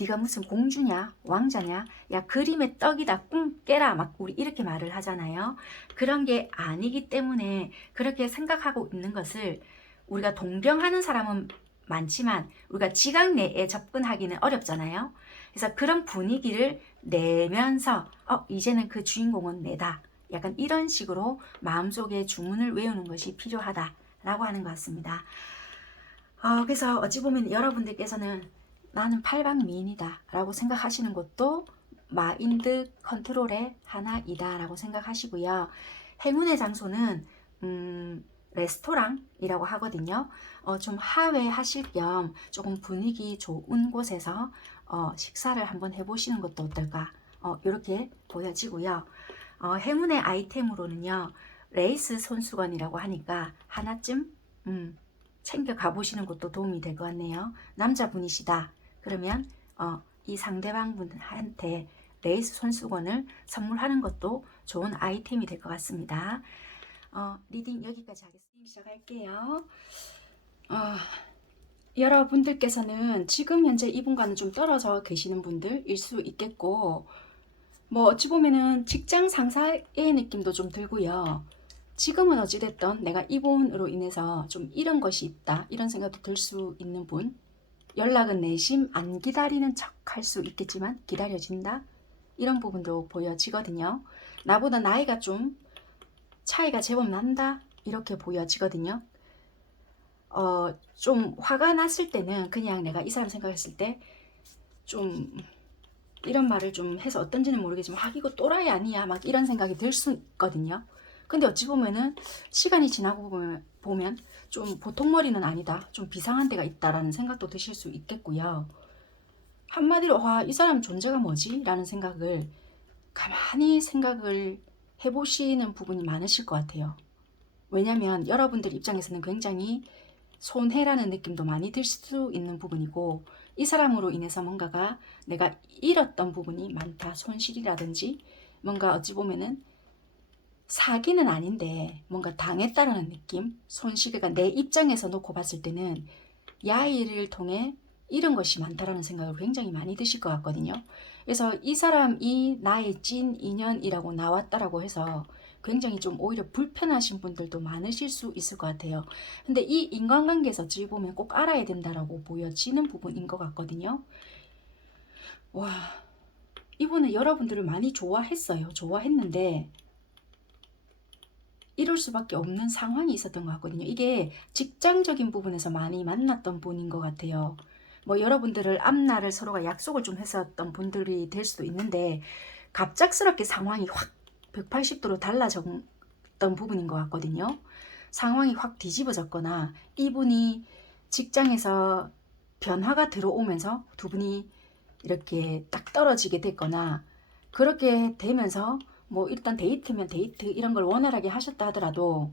네가 무슨 공주냐 왕자냐 야 그림의 떡이다 꿈 깨라 막 우리 이렇게 말을 하잖아요. 그런 게 아니기 때문에 그렇게 생각하고 있는 것을 우리가 동경하는 사람은 많지만 우리가 지각 내에 접근하기는 어렵잖아요. 그래서 그런 분위기를 내면서 이제는 그 주인공은 내다. 약간 이런 식으로 마음속에 주문을 외우는 것이 필요하다라고 하는 것 같습니다. 그래서 어찌 보면 여러분들께서는 나는 팔방미인이다 라고 생각하시는 것도 마인드 컨트롤의 하나이다 라고 생각하시고요. 행운의 장소는 레스토랑이라고 하거든요. 좀 하회 하실 겸 조금 분위기 좋은 곳에서 식사를 한번 해보시는 것도 어떨까 이렇게 보여지고요. 행운의 아이템으로는요. 레이스 손수건이라고 하니까 하나쯤 챙겨 가보시는 것도 도움이 될 것 같네요. 남자분이시다. 그러면 이 상대방분한테 레이스 손수건을 선물하는 것도 좋은 아이템이 될 것 같습니다. 리딩 여기까지 하겠습니다. 시작할게요. 여러분들께서는 지금 현재 이분과는 좀 떨어져 계시는 분들일 수 있겠고 뭐 어찌 보면은 직장 상사의 느낌도 좀 들고요. 지금은 어찌됐든 내가 이분으로 인해서 좀 잃은 것이 있다 이런 생각도 들 수 있는 분, 연락은 내심 안 기다리는 척 할 수 있겠지만 기다려진다 이런 부분도 보여지거든요. 나보다 나이가 좀 차이가 제법 난다 이렇게 보여지거든요. 좀 화가 났을 때는 그냥 내가 이 사람 생각했을 때 좀 이런 말을 좀 해서 어떤지는 모르겠지만 이거 또라이 아니야 막 이런 생각이 들 수 있거든요. 근데 어찌 보면은 시간이 지나고 보면 좀 보통 머리는 아니다 좀 비상한 데가 있다라는 생각도 드실 수 있겠고요. 한마디로 이 사람 존재가 뭐지? 라는 생각을 가만히 생각을 해보시는 부분이 많으실 것 같아요. 왜냐면 여러분들 입장에서는 굉장히 손해라는 느낌도 많이 들 수 있는 부분이고 이 사람으로 인해서 뭔가가 내가 잃었던 부분이 많다. 손실이라든지 뭔가 어찌 보면은 사기는 아닌데 뭔가 당했다라는 느낌, 손실가 내 입장에서 놓고 봤을 때는 야일을 통해 잃은 것이 많다라는 생각을 굉장히 많이 드실 것 같거든요. 그래서 이 사람이 나의 찐 인연이라고 나왔다라고 해서 굉장히 좀 오히려 불편하신 분들도 많으실 수 있을 것 같아요. 근데 이 인간관계에서 어찌 보면 꼭 알아야 된다라고 보여지는 부분인 것 같거든요. 와, 이분은 여러분들을 많이 좋아했어요. 좋아했는데 이럴 수밖에 없는 상황이 있었던 것 같거든요. 이게 직장적인 부분에서 많이 만났던 분인 것 같아요. 뭐 여러분들을 앞날을 서로가 약속을 좀 했었던 분들이 될 수도 있는데 갑작스럽게 상황이 확 180도로 달라졌던 부분인 것 같거든요. 상황이 확 뒤집어졌거나 이분이 직장에서 변화가 들어오면서 두 분이 이렇게 딱 떨어지게 됐거나 그렇게 되면서 뭐 일단 데이트면 데이트 이런 걸 원활하게 하셨다 하더라도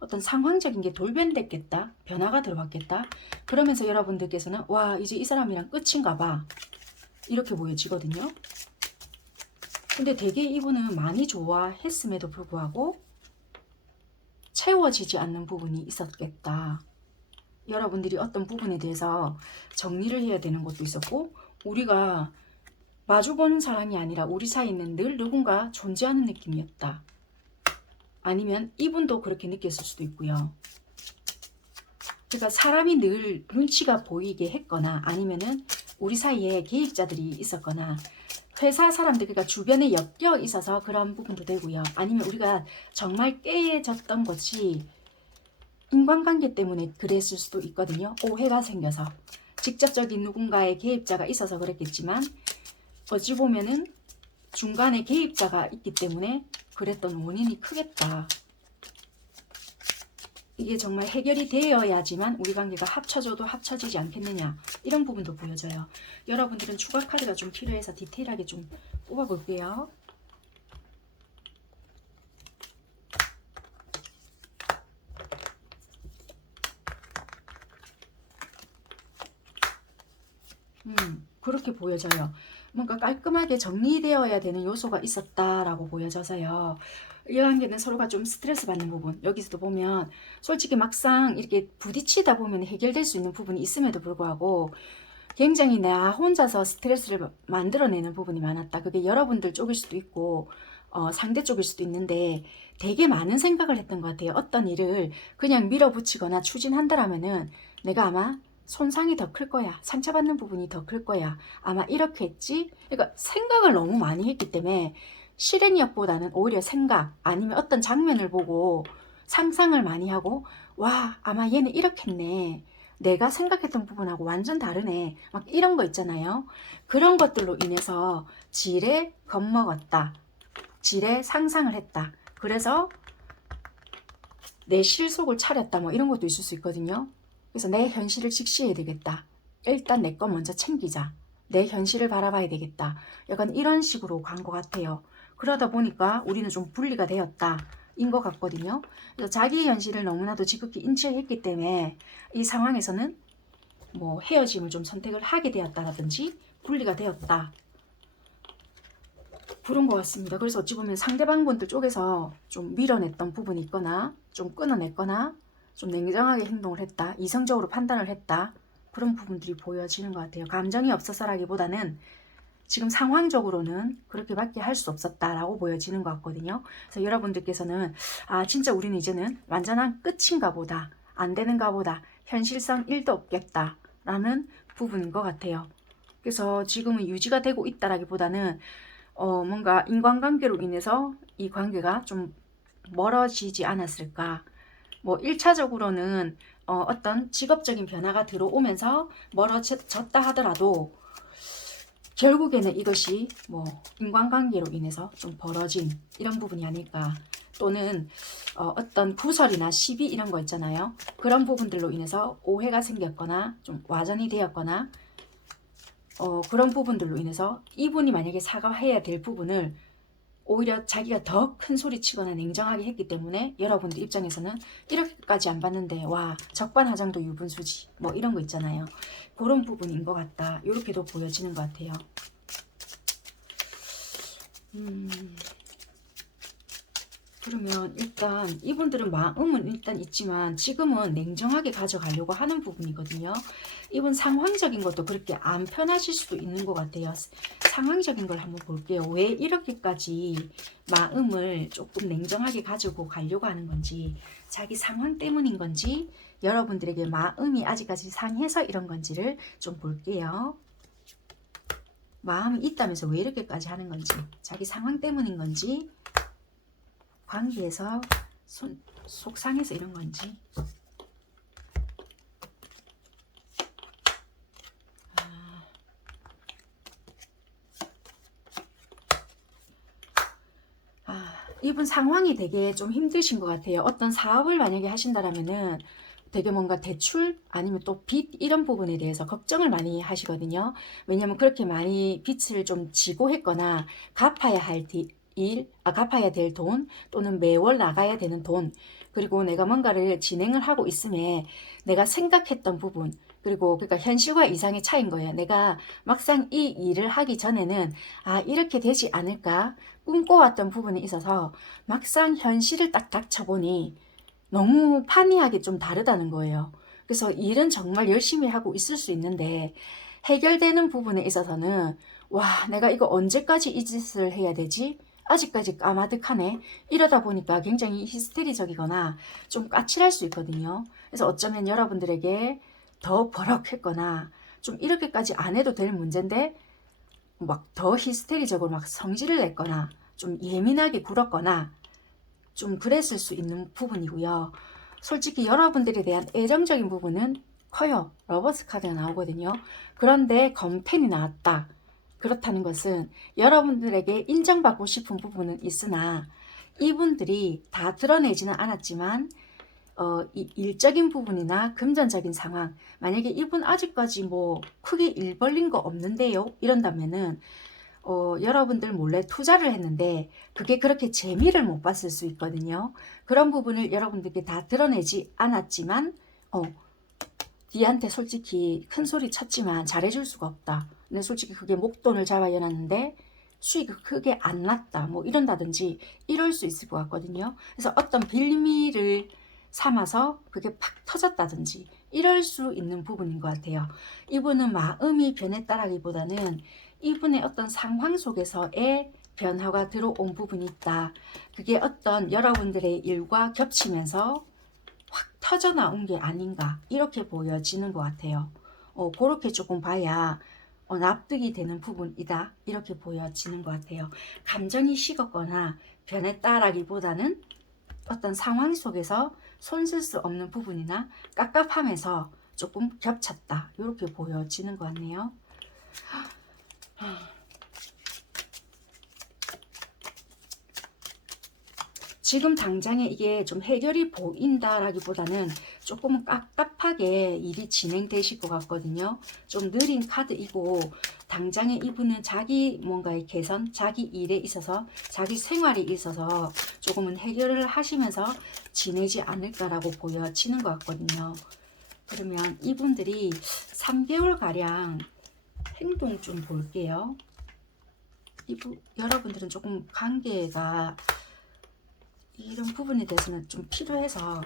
어떤 상황적인 게 돌변됐겠다, 변화가 들어왔겠다. 그러면서 여러분들께서는 와 이제 이 사람이랑 끝인가 봐 이렇게 보여지거든요. 근데 되게 이분은 많이 좋아했음에도 불구하고 채워지지 않는 부분이 있었겠다. 여러분들이 어떤 부분에 대해서 정리를 해야 되는 것도 있었고 우리가 마주보는 사람이 아니라 우리 사이에는 늘 누군가 존재하는 느낌이었다. 아니면 이분도 그렇게 느꼈을 수도 있고요. 그러니까 사람이 늘 눈치가 보이게 했거나 아니면은 우리 사이에 개입자들이 있었거나 회사 사람들 그러니까 주변에 엮여 있어서 그런 부분도 되고요. 아니면 우리가 정말 깨졌던 것이 인간관계 때문에 그랬을 수도 있거든요. 오해가 생겨서 직접적인 누군가의 개입자가 있어서 그랬겠지만 어찌 보면은 중간에 개입자가 있기 때문에 그랬던 원인이 크겠다. 이게 정말 해결이 되어야지만 우리 관계가 합쳐져도 합쳐지지 않겠느냐 이런 부분도 보여져요. 여러분들은 추가 카드가 좀 필요해서 디테일하게 좀 뽑아볼게요. 그렇게 보여져요. 뭔가 깔끔하게 정리되어야 되는 요소가 있었다라고 보여져서요. 이 관계는 서로가 좀 스트레스 받는 부분 여기서도 보면 솔직히 막상 이렇게 부딪히다 보면 해결될 수 있는 부분이 있음에도 불구하고 굉장히 나 혼자서 스트레스를 만들어내는 부분이 많았다. 그게 여러분들 쪽일 수도 있고 상대 쪽일 수도 있는데 되게 많은 생각을 했던 것 같아요. 어떤 일을 그냥 밀어붙이거나 추진한다라면은 내가 아마 손상이 더 클 거야. 상처받는 부분이 더 클 거야. 아마 이렇게 했지. 그러니까 생각을 너무 많이 했기 때문에 실행력보다는 오히려 생각 아니면 어떤 장면을 보고 상상을 많이 하고 와 아마 얘는 이렇게 했네. 내가 생각했던 부분하고 완전 다르네. 막 이런 거 있잖아요. 그런 것들로 인해서 지레 겁먹었다. 지레 상상을 했다. 그래서 내 실속을 차렸다. 뭐 이런 것도 있을 수 있거든요. 그래서 내 현실을 직시해야 되겠다. 일단 내 거 먼저 챙기자. 내 현실을 바라봐야 되겠다. 약간 이런 식으로 간 것 같아요. 그러다 보니까 우리는 좀 분리가 되었다. 인 것 같거든요. 그래서 자기 현실을 너무나도 지극히 인지했기 때문에 이 상황에서는 뭐 헤어짐을 좀 선택을 하게 되었다라든지 분리가 되었다. 그런 것 같습니다. 그래서 어찌 보면 상대방 분들 쪽에서 좀 밀어냈던 부분이 있거나 좀 끊어냈거나 좀 냉정하게 행동을 했다. 이성적으로 판단을 했다. 그런 부분들이 보여지는 것 같아요. 감정이 없어서라기보다는 지금 상황적으로는 그렇게밖에 할 수 없었다라고 보여지는 것 같거든요. 그래서 여러분들께서는 아 진짜 우리는 이제는 완전한 끝인가 보다. 안 되는가 보다. 현실성 1도 없겠다. 라는 부분인 것 같아요. 그래서 지금은 유지가 되고 있다라기보다는 뭔가 인간관계로 인해서 이 관계가 좀 멀어지지 않았을까. 뭐 1차적으로는 어떤 직업적인 변화가 들어오면서 멀어졌다 하더라도 결국에는 이것이 뭐 인간관계로 인해서 좀 벌어진 이런 부분이 아닐까. 또는 어떤 구설이나 시비 이런 거 있잖아요. 그런 부분들로 인해서 오해가 생겼거나 좀 와전이 되었거나 그런 부분들로 인해서 이분이 만약에 사과해야 될 부분을 오히려 자기가 더 큰 소리 치거나 냉정하게 했기 때문에 여러분들 입장에서는 이렇게까지 안 봤는데 와 적반하장도 유분수지 뭐 이런 거 있잖아요. 그런 부분인 것 같다. 이렇게도 보여지는 것 같아요. 그러면 일단 이분들은 마음은 일단 있지만 지금은 냉정하게 가져가려고 하는 부분이거든요. 이분 상황적인 것도 그렇게 안 편하실 수도 있는 것 같아요. 상황적인 걸 한번 볼게요. 왜 이렇게까지 마음을 조금 냉정하게 가지고 가려고 하는 건지, 자기 상황 때문인 건지, 여러분들에게 마음이 아직까지 상해서 이런 건지를 좀 볼게요. 마음이 있다면서 왜 이렇게까지 하는 건지, 자기 상황 때문인 건지, 관계에서 속상해서 이런 건지. 이분 상황이 되게 좀 힘드신 것 같아요. 어떤 사업을 만약에 하신다라면은 되게 뭔가 대출 아니면 또 빚 이런 부분에 대해서 걱정을 많이 하시거든요. 왜냐면 그렇게 많이 빚을 좀 지고 했거나 갚아야 할 갚아야 될 돈 또는 매월 나가야 되는 돈 그리고 내가 뭔가를 진행을 하고 있음에 내가 생각했던 부분 그리고 그러니까 현실과 이상의 차이인 거예요. 내가 막상 이 일을 하기 전에는 아 이렇게 되지 않을까 꿈꿔왔던 부분이 있어서 막상 현실을 딱 닥쳐보니 너무 판이하게 좀 다르다는 거예요. 그래서 일은 정말 열심히 하고 있을 수 있는데 해결되는 부분에 있어서는 와 내가 이거 언제까지 이 짓을 해야 되지? 아직까지 까마득하네. 이러다 보니까 굉장히 히스테리적이거나 좀 까칠할 수 있거든요. 그래서 어쩌면 여러분들에게 더 버럭했거나 좀 이렇게까지 안 해도 될 문제인데 막 더 히스테리적으로 막 성질을 냈거나 좀 예민하게 굴었거나 좀 그랬을 수 있는 부분이고요. 솔직히 여러분들에 대한 애정적인 부분은 커요. 러버스 카드가 나오거든요. 그런데 검텐이 나왔다. 그렇다는 것은 여러분들에게 인정받고 싶은 부분은 있으나 이분들이 다 드러내지는 않았지만 이 일적인 부분이나 금전적인 상황 만약에 이분 아직까지 뭐 크게 일 벌린 거 없는데요 이런다면은 여러분들 몰래 투자를 했는데 그게 그렇게 재미를 못 봤을 수 있거든요. 그런 부분을 여러분들께 다 드러내지 않았지만 D한테 솔직히 큰 소리 쳤지만 잘해줄 수가 없다. 근데 솔직히 그게 목돈을 잡아야 놨는데 수익이 크게 안 났다. 뭐 이런다든지 이럴 수 있을 것 같거든요. 그래서 어떤 빌미를 삼아서 그게 팍 터졌다든지 이럴 수 있는 부분인 것 같아요. 이분은 마음이 변했다라기보다는 이분의 어떤 상황 속에서의 변화가 들어온 부분이 있다. 그게 어떤 여러분들의 일과 겹치면서 확 터져 나온 게 아닌가 이렇게 보여지는 것 같아요. 그렇게 조금 봐야 납득이 되는 부분이다 이렇게 보여지는 것 같아요. 감정이 식었거나 변했다라기보다는 어떤 상황 속에서 손쓸 수 없는 부분이나 깝깝함에서 조금 겹쳤다 이렇게 보여지는 것 같네요. 지금 당장에 이게 좀 해결이 보인다라기보다는 조금 깝깝하게 일이 진행되실 것 같거든요. 좀 느린 카드이고 당장에 이분은 자기 뭔가의 개선, 자기 일에 있어서 자기 생활에 있어서 조금은 해결을 하시면서 지내지 않을까라고 보여지는 것 같거든요. 그러면 이분들이 3개월가량 행동 좀 볼게요. 여러분들은 조금 관계가 이런 부분에 대해서는 좀 필요해서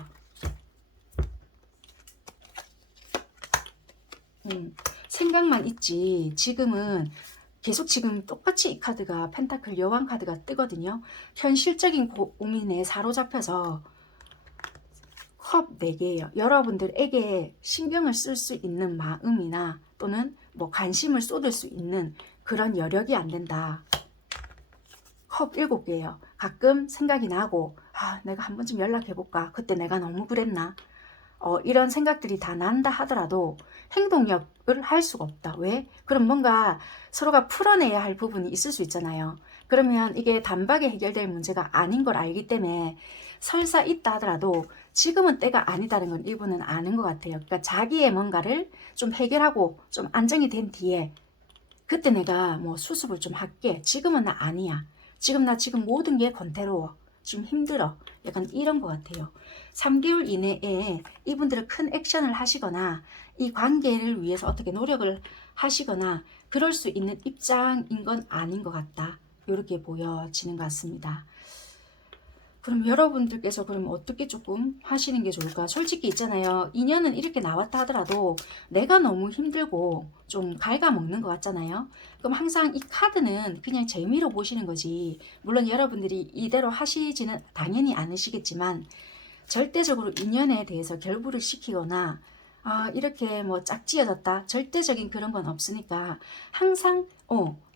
생각만 있지 지금은 계속 지금 똑같이 이 카드가 펜타클 여왕 카드가 뜨거든요. 현실적인 고민에 사로잡혀서 컵 4개예요. 여러분들에게 신경을 쓸 수 있는 마음이나 또는 뭐 관심을 쏟을 수 있는 그런 여력이 안 된다. 컵 7개예요. 가끔 생각이 나고 내가 한 번쯤 연락해볼까? 그때 내가 너무 그랬나? 이런 생각들이 다 난다 하더라도 행동력을 할 수가 없다. 왜? 그럼 뭔가 서로가 풀어내야 할 부분이 있을 수 있잖아요. 그러면 이게 단박에 해결될 문제가 아닌 걸 알기 때문에 설사 있다 하더라도 지금은 때가 아니다는 건 이분은 아는 것 같아요. 그러니까 자기의 뭔가를 좀 해결하고 좀 안정이 된 뒤에 그때 내가 뭐 수습을 좀 할게. 지금은 나 아니야. 나 지금 모든 게 권태로워. 지금 힘들어. 약간 이런 것 같아요. 3개월 이내에 이분들은 큰 액션을 하시거나 이 관계를 위해서 어떻게 노력을 하시거나 그럴 수 있는 입장인 건 아닌 것 같다. 이렇게 보여지는 것 같습니다. 그럼 여러분들께서 그럼 어떻게 조금 하시는 게 좋을까? 솔직히 있잖아요. 인연은 이렇게 나왔다 하더라도 내가 너무 힘들고 좀 갉아먹는 것 같잖아요. 그럼 항상 이 카드는 그냥 재미로 보시는 거지. 물론 여러분들이 이대로 하시지는 당연히 않으시겠지만 절대적으로 인연에 대해서 결부를 시키거나 이렇게 뭐 짝지어졌다 절대적인 그런 건 없으니까 항상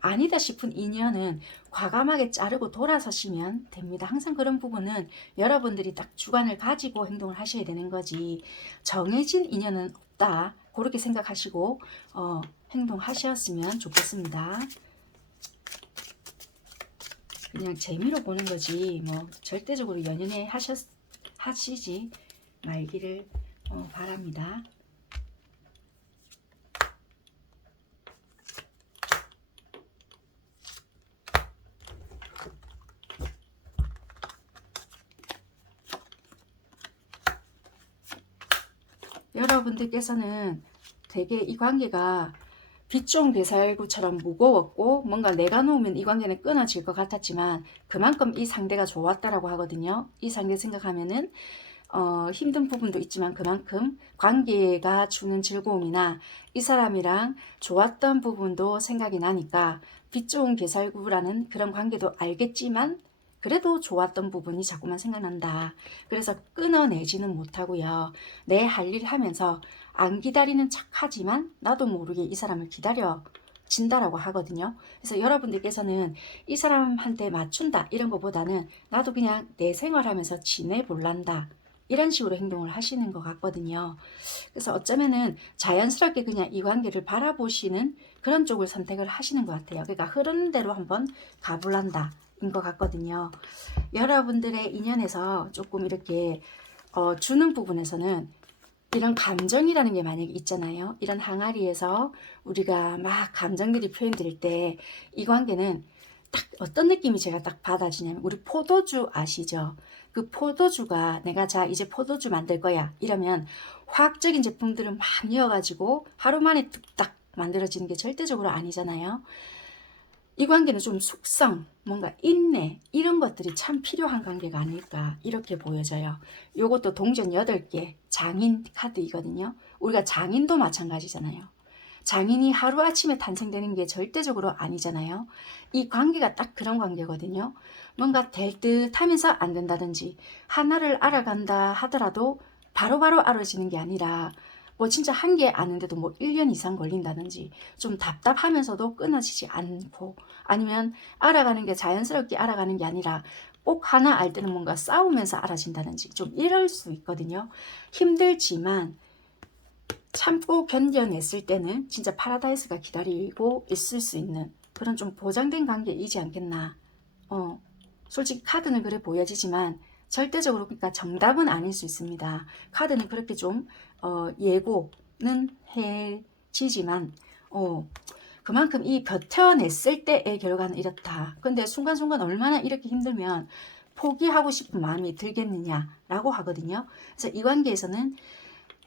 아니다 싶은 인연은 과감하게 자르고 돌아서시면 됩니다. 항상 그런 부분은 여러분들이 딱 주관을 가지고 행동을 하셔야 되는 거지 정해진 인연은 없다 그렇게 생각하시고 행동하셨으면 좋겠습니다. 그냥 재미로 보는 거지 뭐 절대적으로 연연해 하시지 말기를 바랍니다. 여러분들께서는 되게 이 관계가 빗종 배살구처럼 무거웠고 뭔가 내가 놓으면 이 관계는 끊어질 것 같았지만 그만큼 이 상대가 좋았다라고 하거든요. 이 상대 생각하면은 힘든 부분도 있지만 그만큼 관계가 주는 즐거움이나 이 사람이랑 좋았던 부분도 생각이 나니까 빗 좋은 게살구라는 그런 관계도 알겠지만 그래도 좋았던 부분이 자꾸만 생각난다. 그래서 끊어내지는 못하고요. 내 할 일 하면서 안 기다리는 척하지만 나도 모르게 이 사람을 기다려 진다라고 하거든요. 그래서 여러분들께서는 이 사람한테 맞춘다 이런 것보다는 나도 그냥 내 생활하면서 지내볼란다. 이런 식으로 행동을 하시는 것 같거든요. 그래서 어쩌면은 자연스럽게 그냥 이 관계를 바라보시는 그런 쪽을 선택을 하시는 것 같아요. 그러니까 흐르는 대로 한번 가볼란다 인 것 같거든요. 여러분들의 인연에서 조금 이렇게 주는 부분에서는 이런 감정이라는 게 만약에 있잖아요. 이런 항아리에서 우리가 막 감정들이 표현될 때 이 관계는 딱 어떤 느낌이 제가 딱 받아지냐면 우리 포도주 아시죠? 그 포도주가 내가 자 이제 포도주 만들 거야 이러면 화학적인 제품들을 막 넣어가지고 하루 만에 뚝딱 만들어지는 게 절대적으로 아니잖아요. 이 관계는 좀 숙성, 뭔가 인내 이런 것들이 참 필요한 관계가 아닐까 이렇게 보여져요. 요것도 동전 8개 장인 카드이거든요. 우리가 장인도 마찬가지잖아요. 장인이 하루아침에 탄생되는 게 절대적으로 아니잖아요. 이 관계가 딱 그런 관계거든요. 뭔가 될 듯 하면서 안 된다든지 하나를 알아간다 하더라도 바로바로 알아지는 게 아니라 뭐 진짜 한 개 아는데도 뭐 1년 이상 걸린다든지 좀 답답하면서도 끊어지지 않고 아니면 알아가는 게 자연스럽게 알아가는 게 아니라 꼭 하나 알 때는 뭔가 싸우면서 알아진다든지 좀 이럴 수 있거든요. 힘들지만 참고 견뎌냈을 때는 진짜 파라다이스가 기다리고 있을 수 있는 그런 좀 보장된 관계이지 않겠나. 솔직히 카드는 그래 보여지지만 절대적으로 그러니까 정답은 아닐 수 있습니다. 카드는 그렇게 좀 예고는 해지지만 그만큼 이 버텨냈을 때의 결과는 이렇다. 근데 순간순간 얼마나 이렇게 힘들면 포기하고 싶은 마음이 들겠느냐라고 하거든요. 그래서 이 관계에서는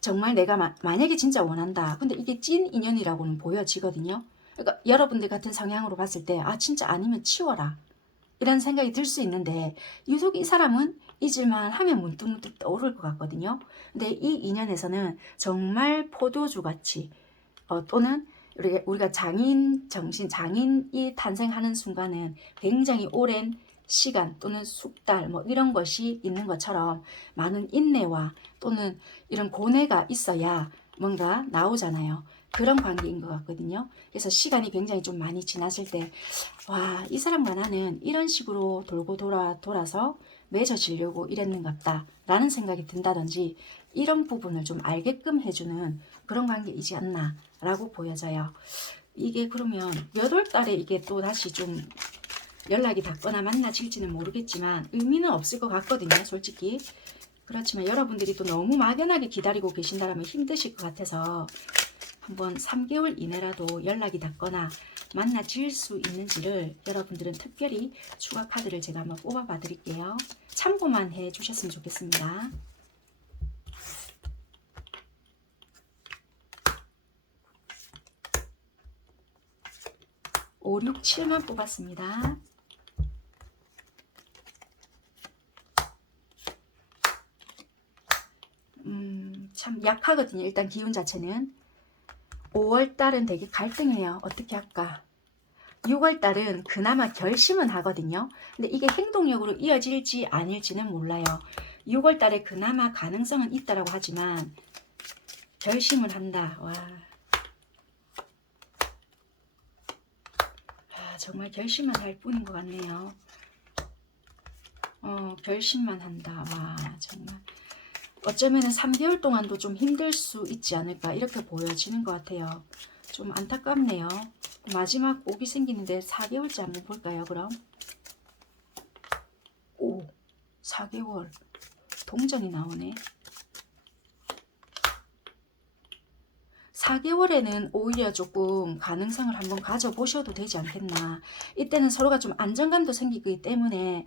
정말 내가 만약에 진짜 원한다. 근데 이게 찐 인연이라고는 보여지거든요. 그러니까 여러분들 같은 성향으로 봤을 때 아 진짜 아니면 치워라. 이런 생각이 들 수 있는데 유독 이 사람은 잊을만 하면 문득문득 떠오를 것 같거든요. 근데 이 인연에서는 정말 포도주같이 또는 우리가 장인 정신, 장인이 탄생하는 순간은 굉장히 오랜 시간 또는 숙달 뭐 이런 것이 있는 것처럼 많은 인내와 또는 이런 고뇌가 있어야 뭔가 나오잖아요. 그런 관계인 것 같거든요. 그래서 시간이 굉장히 좀 많이 지났을 때 와, 이 사람과 나는 이런 식으로 돌고 돌아서 맺어지려고 이랬는 것 같다 라는 생각이 든다든지 이런 부분을 좀 알게끔 해주는 그런 관계이지 않나 라고 보여져요. 이게 그러면 몇 월 달에 이게 또 다시 좀 연락이 닿거나 만나질지는 모르겠지만 의미는 없을 것 같거든요. 솔직히. 그렇지만 여러분들이 또 너무 막연하게 기다리고 계신다면 힘드실 것 같아서 한번 3개월 이내라도 연락이 닿거나 만나질 수 있는지를 여러분들은 특별히 추가 카드를 제가 한번 뽑아봐 드릴게요. 참고만 해 주셨으면 좋겠습니다. 5, 6, 7만 뽑았습니다. 참 약하거든요. 일단 기운 자체는. 5월달은 되게 갈등해요. 어떻게 할까? 6월달은 그나마 결심은 하거든요. 근데 이게 행동력으로 이어질지 아닐지는 몰라요. 6월달에 그나마 가능성은 있다라고 하지만 결심을 한다. 와, 정말 결심만 할 뿐인 것 같네요. 결심만 한다. 와, 정말. 어쩌면 3개월 동안도 좀 힘들 수 있지 않을까 이렇게 보여지는 것 같아요. 좀 안타깝네요. 마지막 옥이 생기는데 4개월째 한번 볼까요 그럼? 4개월 동전이 나오네. 4개월에는 오히려 조금 가능성을 한번 가져보셔도 되지 않겠나. 이때는 서로가 좀 안정감도 생기기 때문에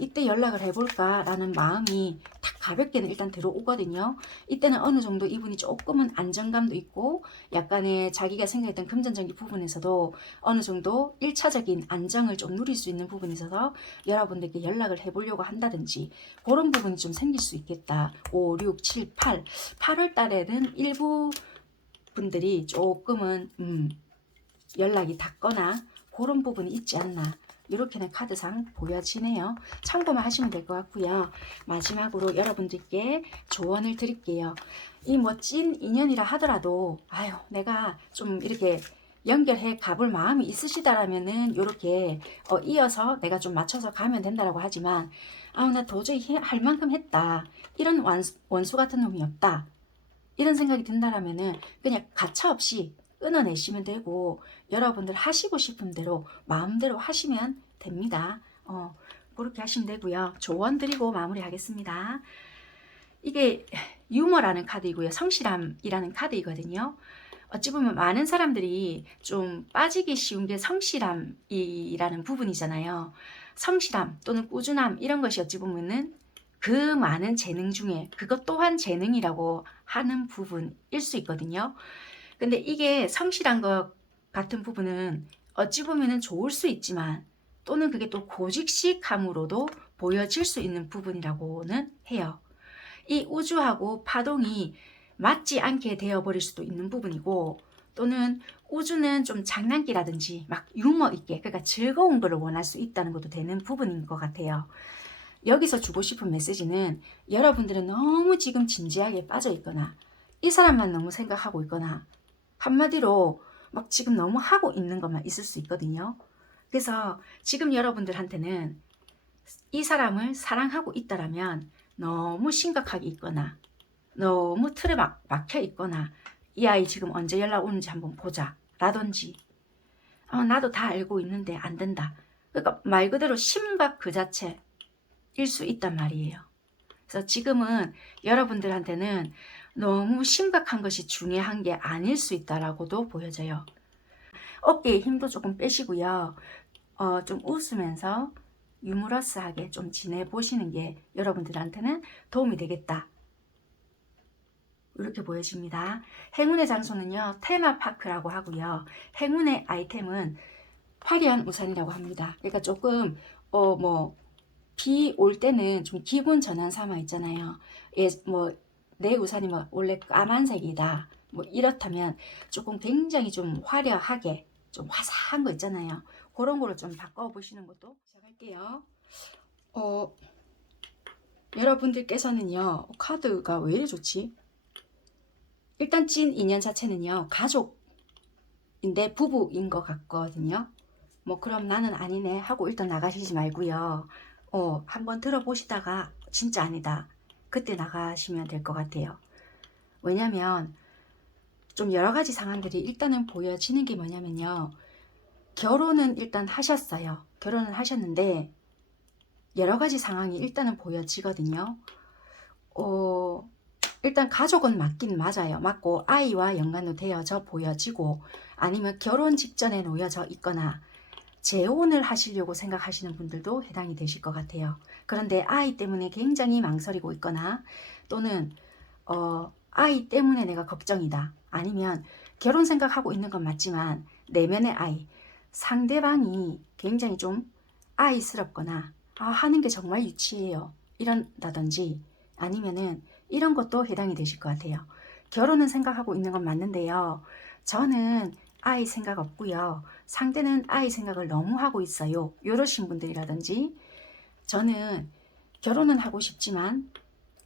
이때 연락을 해볼까 라는 마음이 딱 가볍게는 일단 들어오거든요. 이때는 어느 정도 이분이 조금은 안정감도 있고 약간의 자기가 생각했던 금전적인 부분에서도 어느 정도 1차적인 안정을 좀 누릴 수 있는 부분이 있어서 여러분들께 연락을 해보려고 한다든지 그런 부분이 좀 생길 수 있겠다. 5, 6, 7, 8 8월 달에는 일부 분들이 조금은 연락이 닿거나 그런 부분이 있지 않나, 이렇게는 카드상 보여지네요. 참고만 하시면 될 것 같고요. 마지막으로 여러분들께 조언을 드릴게요. 이 멋진 인연이라 하더라도 내가 좀 이렇게 연결해 가볼 마음이 있으시다라면은 이렇게 이어서 내가 좀 맞춰서 가면 된다라고 하지만 나 도저히 할 만큼 했다, 이런 원수 같은 놈이 없다, 이런 생각이 든다라면은 그냥 가차없이 끊어내시면 되고 여러분들 하시고 싶은 대로 마음대로 하시면 됩니다. 그렇게 하시면 되고요. 조언 드리고 마무리하겠습니다. 이게 유머라는 카드이고요. 성실함이라는 카드이거든요. 어찌 보면 많은 사람들이 좀 빠지기 쉬운 게 성실함이라는 부분이잖아요. 성실함 또는 꾸준함, 이런 것이 어찌 보면은 그 많은 재능 중에 그것 또한 재능이라고 하는 부분일 수 있거든요. 근데 이게 성실한 것 같은 부분은 어찌 보면은 좋을 수 있지만 또는 그게 또 고직식함으로도 보여질 수 있는 부분이라고는 해요. 이 우주하고 파동이 맞지 않게 되어버릴 수도 있는 부분이고, 또는 우주는 좀 장난기라든지 막 유머 있게, 그러니까 즐거운 거를 원할 수 있다는 것도 되는 부분인 것 같아요. 여기서 주고 싶은 메시지는 여러분들은 너무 지금 진지하게 빠져 있거나 이 사람만 너무 생각하고 있거나 한마디로 막 지금 너무 하고 있는 것만 있을 수 있거든요. 그래서 지금 여러분들한테는 이 사람을 사랑하고 있다라면 너무 심각하게 있거나 너무 틀에 막혀 있거나 이 아이 지금 언제 연락 오는지 한번 보자 라든지 나도 다 알고 있는데 안 된다. 그러니까 말 그대로 심각 그 자체 일 수 있단 말이에요. 그래서 지금은 여러분들한테는 너무 심각한 것이 중요한 게 아닐 수 있다라고도 보여져요. 어깨에 힘도 조금 빼시고요. 좀 웃으면서 유머러스하게 좀 지내보시는 게 여러분들한테는 도움이 되겠다, 이렇게 보여집니다. 행운의 장소는요, 테마파크라고 하고요. 행운의 아이템은 화려한 우산이라고 합니다. 그러니까 조금 비 올 때는 좀 기분 전환 삼아 있잖아요. 내 우산이 원래 까만색이다, 이렇다면 조금 굉장히 좀 화려하게 좀 화사한 거 있잖아요. 그런 거를 좀 바꿔보시는 것도 시작할게요. 여러분들께서는요, 카드가 왜 이래 좋지? 일단 찐 인연 자체는요, 가족인데 부부인 것 같거든요. 그럼 나는 아니네 하고 일단 나가시지 말고요. 한번 들어보시다가 진짜 아니다, 그때 나가시면 될 것 같아요. 왜냐면 좀 여러 가지 상황들이 일단은 보여지는 게 뭐냐면요, 결혼은 일단 하셨어요. 결혼은 하셨는데 여러 가지 상황이 일단은 보여지거든요. 일단 가족은 맞긴 맞아요. 맞고 아이와 연관도 되어져 보여지고, 아니면 결혼 직전에 놓여져 있거나 재혼을 하시려고 생각하시는 분들도 해당이 되실 것 같아요. 그런데 아이 때문에 굉장히 망설이고 있거나, 또는 아이 때문에 내가 걱정이다, 아니면 결혼 생각하고 있는 건 맞지만 내면의 아이, 상대방이 굉장히 좀 아이스럽거나 하는 게 정말 유치해요, 이런다든지, 아니면은 이런 것도 해당이 되실 것 같아요. 결혼은 생각하고 있는 건 맞는데요, 저는 아이 생각 없고요, 상대는 아이 생각을 너무 하고 있어요, 이러신 분들이라든지, 저는 결혼은 하고 싶지만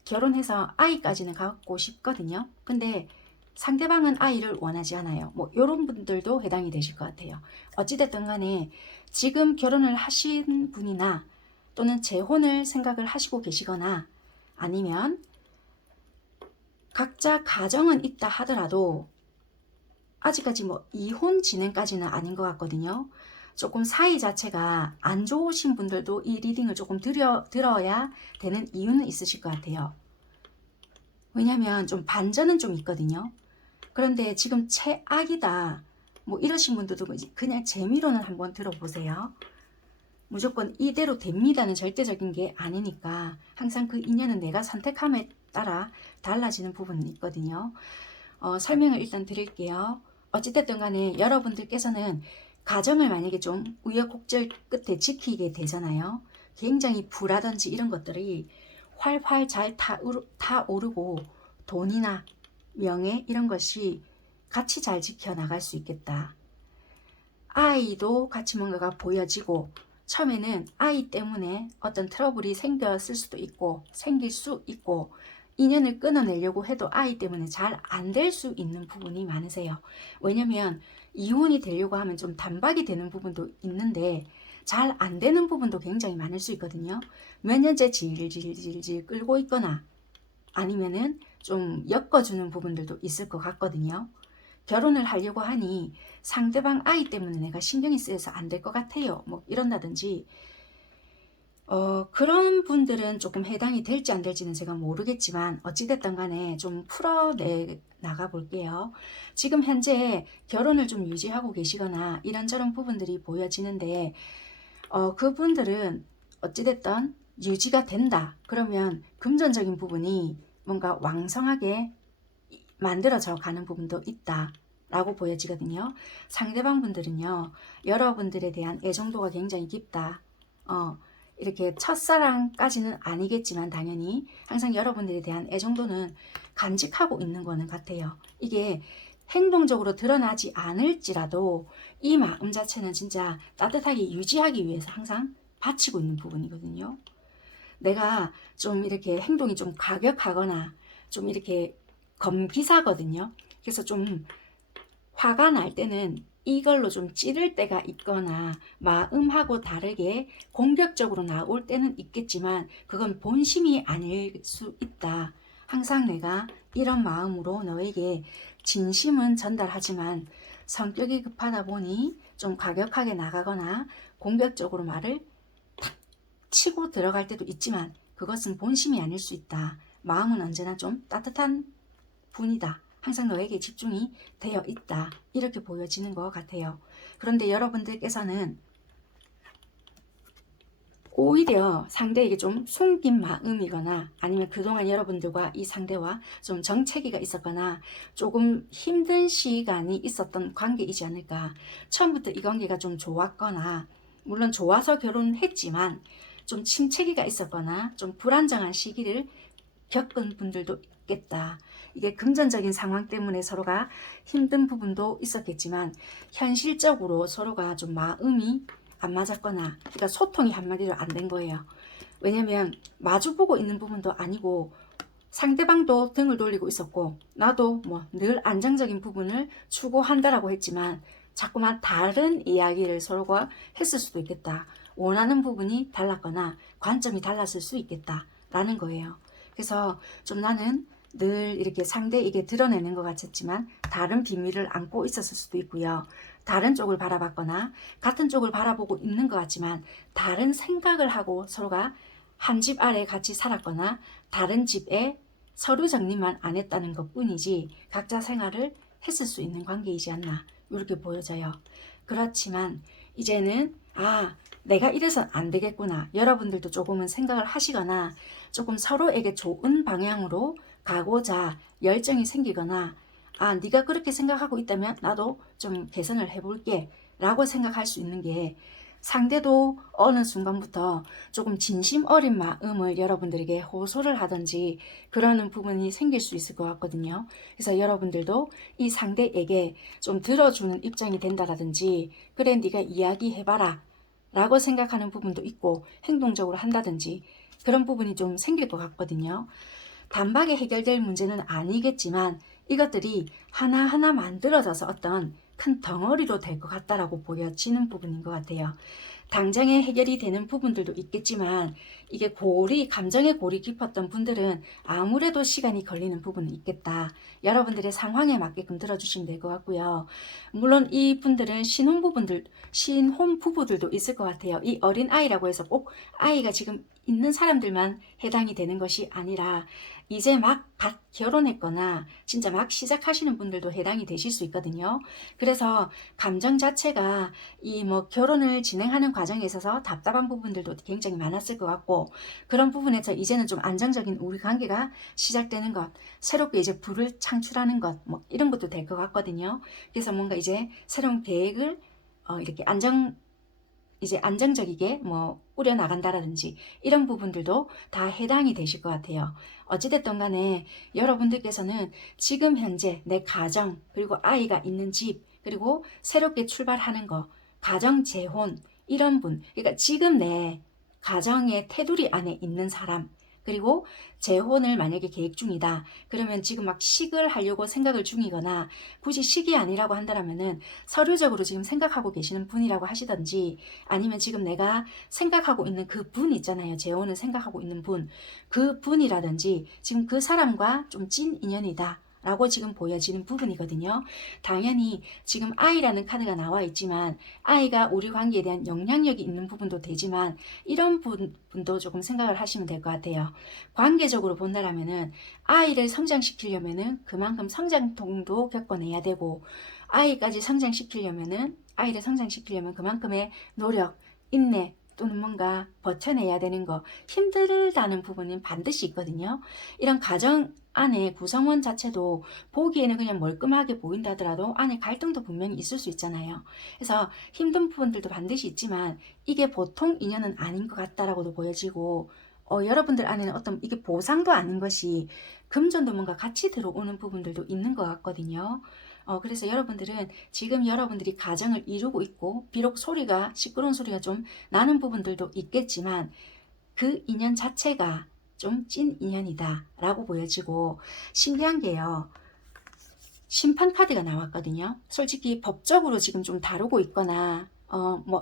결혼해서 아이까지는 갖고 싶거든요. 근데 상대방은 아이를 원하지 않아요. 이런 분들도 해당이 되실 것 같아요. 어찌됐든 간에 지금 결혼을 하신 분이나 또는 재혼을 생각을 하시고 계시거나, 아니면 각자 가정은 있다 하더라도 아직까지 이혼 진행까지는 아닌 것 같거든요. 조금 사이 자체가 안 좋으신 분들도 이 리딩을 조금 들어야 되는 이유는 있으실 것 같아요. 왜냐면 좀 반전은 좀 있거든요. 그런데 지금 최악이다 뭐 이러신 분들도 그냥 재미로는 한번 들어보세요. 무조건 이대로 됩니다는 절대적인 게 아니니까 항상 그 인연은 내가 선택함에 따라 달라지는 부분이 있거든요. 설명을 일단 드릴게요. 어찌됐든 간에 여러분들께서는 가정을 만약에 좀 우여곡절 끝에 지키게 되잖아요. 굉장히 부라든지 이런 것들이 활활 잘 타오르고 돈이나 명예 이런 것이 같이 잘 지켜나갈 수 있겠다. 아이도 같이 뭔가가 보여지고 처음에는 아이 때문에 어떤 트러블이 생겼을 수도 있고 생길 수 있고 인연을 끊어내려고 해도 아이 때문에 잘 안 될 수 있는 부분이 많으세요. 왜냐면 이혼이 되려고 하면 좀 단박이 되는 부분도 있는데 잘 안 되는 부분도 굉장히 많을 수 있거든요. 몇 년째 질질질질 끌고 있거나 아니면은 좀 엮어주는 부분들도 있을 것 같거든요. 결혼을 하려고 하니 상대방 아이 때문에 내가 신경이 쓰여서 안 될 것 같아요. 뭐 이런다든지 그런 분들은 조금 해당이 될지 안 될지는 제가 모르겠지만 어찌됐든 간에 좀 풀어내 나가 볼게요. 지금 현재 결혼을 좀 유지하고 계시거나 이런저런 부분들이 보여지는데 그분들은 어찌됐든 유지가 된다. 그러면 금전적인 부분이 뭔가 왕성하게 만들어져 가는 부분도 있다. 라고 보여지거든요. 상대방 분들은요. 여러분들에 대한 애정도가 굉장히 깊다. 이렇게 첫사랑까지는 아니겠지만 당연히 항상 여러분들에 대한 애정도는 간직하고 있는 거는 같아요. 이게 행동적으로 드러나지 않을지라도 이 마음 자체는 진짜 따뜻하게 유지하기 위해서 항상 바치고 있는 부분이거든요. 내가 좀 이렇게 행동이 좀 과격하거나 좀 이렇게 검기사거든요. 그래서 좀 화가 날 때는 이걸로 좀 찌를 때가 있거나 마음하고 다르게 공격적으로 나올 때는 있겠지만 그건 본심이 아닐 수 있다. 항상 내가 이런 마음으로 너에게 진심은 전달하지만 성격이 급하다 보니 좀 과격하게 나가거나 공격적으로 말을 탁 치고 들어갈 때도 있지만 그것은 본심이 아닐 수 있다. 마음은 언제나 좀 따뜻한 분이다. 항상 너에게 집중이 되어 있다. 이렇게 보여지는 것 같아요. 그런데 여러분들께서는 오히려 상대에게 좀 숨긴 마음이거나 아니면 그동안 여러분들과 이 상대와 좀 정체기가 있었거나 조금 힘든 시간이 있었던 관계이지 않을까. 처음부터 이 관계가 좀 좋았거나 물론 좋아서 결혼했지만 좀 침체기가 있었거나 좀 불안정한 시기를 겪은 분들도 있겠다. 이게 금전적인 상황 때문에 서로가 힘든 부분도 있었겠지만 현실적으로 서로가 좀 마음이 안 맞았거나 그러니까 소통이 한마디로 안 된 거예요. 왜냐면 마주보고 있는 부분도 아니고 상대방도 등을 돌리고 있었고 나도 뭐 늘 안정적인 부분을 추구한다라고 했지만 자꾸만 다른 이야기를 서로가 했을 수도 있겠다. 원하는 부분이 달랐거나 관점이 달랐을 수 있겠다 라는 거예요. 그래서 좀 나는 늘 이렇게 상대에게 드러내는 것 같았지만 다른 비밀을 안고 있었을 수도 있고요. 다른 쪽을 바라봤거나 같은 쪽을 바라보고 있는 것 같지만 다른 생각을 하고 서로가 한 집 아래 같이 살았거나 다른 집에 서류 정리만 안 했다는 것 뿐이지 각자 생활을 했을 수 있는 관계이지 않나 이렇게 보여져요. 그렇지만 이제는 내가 이래선 안 되겠구나. 여러분들도 조금은 생각을 하시거나 조금 서로에게 좋은 방향으로 가고자 열정이 생기거나 네가 그렇게 생각하고 있다면 나도 좀 개선을 해볼게 라고 생각할 수 있는 게 상대도 어느 순간부터 조금 진심 어린 마음을 여러분들에게 호소를 하든지 그러는 부분이 생길 수 있을 것 같거든요. 그래서 여러분들도 이 상대에게 좀 들어주는 입장이 된다든지 그래 네가 이야기해봐라 라고 생각하는 부분도 있고 행동적으로 한다든지 그런 부분이 좀 생길 것 같거든요. 단박에 해결될 문제는 아니겠지만 이것들이 하나하나 만들어져서 어떤 큰 덩어리로 될 것 같다라고 보여지는 부분인 것 같아요. 당장에 해결이 되는 부분들도 있겠지만 이게 감정의 골이 깊었던 분들은 아무래도 시간이 걸리는 부분은 있겠다. 여러분들의 상황에 맞게끔 들어주시면 될 것 같고요. 물론 이 분들은 신혼 부부들도 있을 것 같아요. 이 어린 아이라고 해서 꼭 아이가 지금 있는 사람들만 해당이 되는 것이 아니라 이제 막 결혼했거나 진짜 막 시작하시는 분들도 해당이 되실 수 있거든요. 그래서 감정 자체가 이 결혼을 진행하는 과정에 있어서 답답한 부분들도 굉장히 많았을 것 같고, 그런 부분에서 이제는 좀 안정적인 우리 관계가 시작되는 것, 새롭게 이제 불을 창출하는 것, 이런 것도 될 것 같거든요. 그래서 뭔가 이제 새로운 계획을 이렇게 안정적이게 꾸려 나간다라든지 이런 부분들도 다 해당이 되실 것 같아요. 어찌됐든 간에 여러분들께서는 지금 현재 내 가정, 그리고 아이가 있는 집, 그리고 새롭게 출발하는 거, 가정 재혼, 이런 분, 그러니까 지금 내 가정의 테두리 안에 있는 사람, 그리고 재혼을 만약에 계획 중이다. 그러면 지금 막 식을 하려고 생각을 중이거나, 굳이 식이 아니라고 한다면은 서류적으로 지금 생각하고 계시는 분이라고 하시던지, 아니면 지금 내가 생각하고 있는 그 분 있잖아요. 재혼을 생각하고 있는 분, 그 분이라든지 지금 그 사람과 좀 찐 인연이다 라고 지금 보여지는 부분이거든요. 당연히 지금 아이라는 카드가 나와 있지만 아이가 우리 관계에 대한 영향력이 있는 부분도 되지만, 이런 분도 조금 생각을 하시면 될 것 같아요. 관계적으로 본다라면은 아이를 성장시키려면은 그만큼 성장통도 겪어내야 되고, 아이를 성장시키려면 그만큼의 노력, 인내, 또는 뭔가 버텨내야 되는 거, 힘들다는 부분은 반드시 있거든요. 이런 가정 안에 구성원 자체도 보기에는 그냥 멀끔하게 보인다 하더라도 안에 갈등도 분명히 있을 수 있잖아요. 그래서 힘든 부분들도 반드시 있지만 이게 보통 인연은 아닌 것 같다라고도 보여지고, 여러분들 안에는 어떤 이게 보상도 아닌 것이 금전도 뭔가 같이 들어오는 부분들도 있는 것 같거든요. 그래서 여러분들은 지금 여러분들이 가정을 이루고 있고, 비록 시끄러운 소리가 좀 나는 부분들도 있겠지만 그 인연 자체가 좀 찐 인연이다 라고 보여지고, 신기한 게요, 심판 카드가 나왔거든요. 솔직히 법적으로 지금 좀 다루고 있거나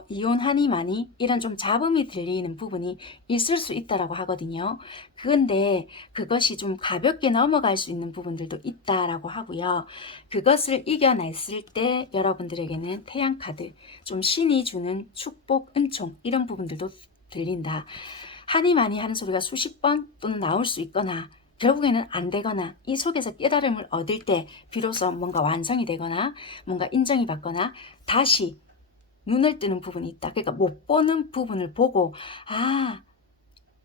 이혼하니 마니 이런 좀 잡음이 들리는 부분이 있을 수 있다라고 하거든요. 그런데 그것이 좀 가볍게 넘어갈 수 있는 부분들도 있다라고 하고요. 그것을 이겨냈을 때 여러분들에게는 태양 카드, 좀 신이 주는 축복, 은총, 이런 부분들도 들린다. 하니 마니 하는 소리가 수십 번 또는 나올 수 있거나, 결국에는 안 되거나, 이 속에서 깨달음을 얻을 때 비로소 뭔가 완성이 되거나 뭔가 인정이 받거나 다시 눈을 뜨는 부분이 있다. 그러니까 못 보는 부분을 보고, 아,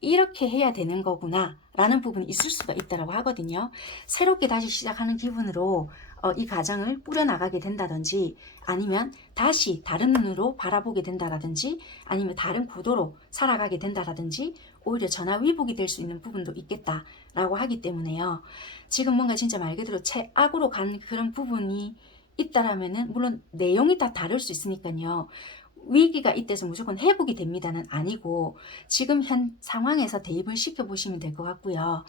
이렇게 해야 되는 거구나 라는 부분이 있을 수가 있다고 하거든요. 새롭게 다시 시작하는 기분으로 이 가정을 꾸려나가게 된다든지, 아니면 다시 다른 눈으로 바라보게 된다라든지, 아니면 다른 구도로 살아가게 된다라든지, 오히려 전화위복이 될 수 있는 부분도 있겠다라고 하기 때문에요. 지금 뭔가 진짜 말 그대로 최악으로 간 그런 부분이 있다라면은 물론 내용이 다 다를 수 있으니까요. 위기가 이때서 무조건 회복이 됩니다는 아니고, 지금 현 상황에서 대입을 시켜보시면 될 것 같고요.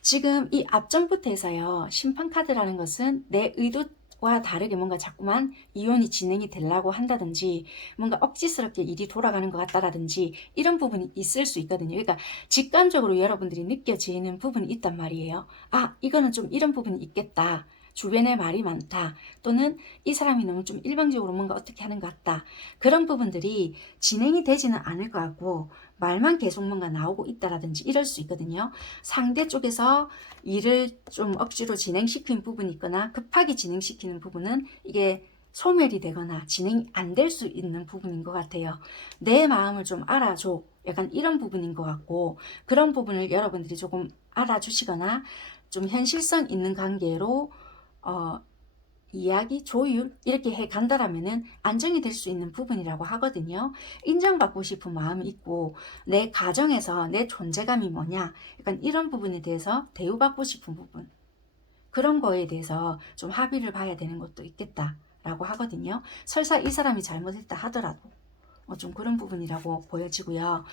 지금 이 앞전부터 해서요, 심판카드라는 것은 내 의도와 다르게 뭔가 자꾸만 이혼이 진행이 되려고 한다든지, 뭔가 억지스럽게 일이 돌아가는 것 같다라든지 이런 부분이 있을 수 있거든요. 그러니까 직감적으로 여러분들이 느껴지는 부분이 있단 말이에요. 아, 이거는 좀 이런 부분이 있겠다. 주변에 말이 많다, 또는 이 사람이 너무 좀 일방적으로 뭔가 어떻게 하는 것 같다, 그런 부분들이 진행이 되지는 않을 것 같고 말만 계속 뭔가 나오고 있다라든지 이럴 수 있거든요. 상대 쪽에서 일을 좀 억지로 진행시키는 부분이 있거나 급하게 진행시키는 부분은 이게 소멸이 되거나 진행이 안 될 수 있는 부분인 것 같아요. 내 마음을 좀 알아줘, 약간 이런 부분인 것 같고, 그런 부분을 여러분들이 조금 알아주시거나 좀 현실성 있는 관계로 이야기, 조율 이렇게 해 간다라면은 안정이 될 수 있는 부분이라고 하거든요. 인정받고 싶은 마음이 있고, 내 가정에서 내 존재감이 뭐냐, 약간 이런 부분에 대해서 대우받고 싶은 부분, 그런 거에 대해서 좀 합의를 봐야 되는 것도 있겠다라고 하거든요. 설사 이 사람이 잘못했다 하더라도 좀 그런 부분이라고 보여지고요.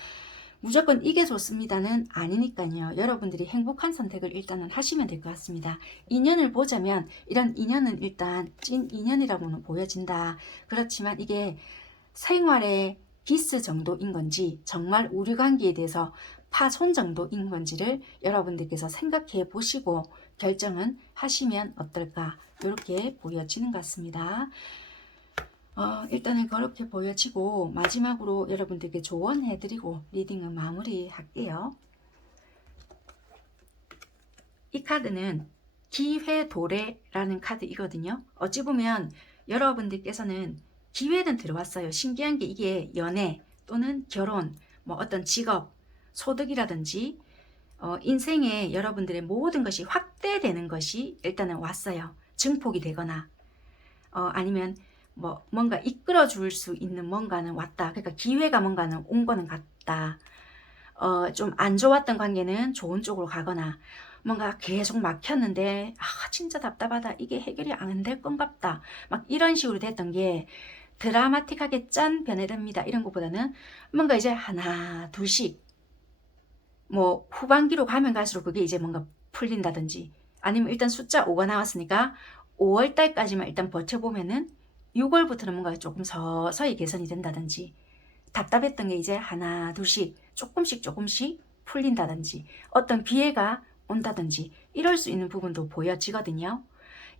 무조건 이게 좋습니다는 아니니까요. 여러분들이 행복한 선택을 일단은 하시면 될 것 같습니다. 인연을 보자면 이런 인연은 일단 찐 인연이라고는 보여진다. 그렇지만 이게 생활에 기스 정도인 건지 정말 우리 관계에 대해서 파손 정도인 건지를 여러분들께서 생각해 보시고 결정은 하시면 어떨까 이렇게 보여지는 것 같습니다. 일단은 그렇게 보여지고 마지막으로 여러분들께 조언해드리고 리딩은 마무리할게요. 이 카드는 기회도래라는 카드이거든요. 어찌 보면 여러분들께서는 기회는 들어왔어요. 신기한 게 이게 연애 또는 결혼, 뭐 어떤 직업, 소득이라든지 인생에 여러분들의 모든 것이 확대되는 것이 일단은 왔어요. 증폭이 되거나 아니면 뭐 뭔가 이끌어 줄 수 있는 뭔가는 왔다. 그러니까 기회가 뭔가는 온 거는 같다. 좀 안 좋았던 관계는 좋은 쪽으로 가거나 뭔가 계속 막혔는데 진짜 답답하다. 이게 해결이 안 될 건갑다. 막 이런 식으로 됐던 게 드라마틱하게 짠 변해됩니다. 이런 것보다는 뭔가 이제 하나 둘씩 뭐 후반기로 가면 갈수록 그게 이제 뭔가 풀린다든지 아니면 일단 숫자 5가 나왔으니까 5월 달까지만 일단 버텨보면은 6월부터는 뭔가 조금 서서히 개선이 된다든지 답답했던 게 이제 하나 둘씩 조금씩 풀린다든지 어떤 기회가 온다든지 이럴 수 있는 부분도 보여지거든요.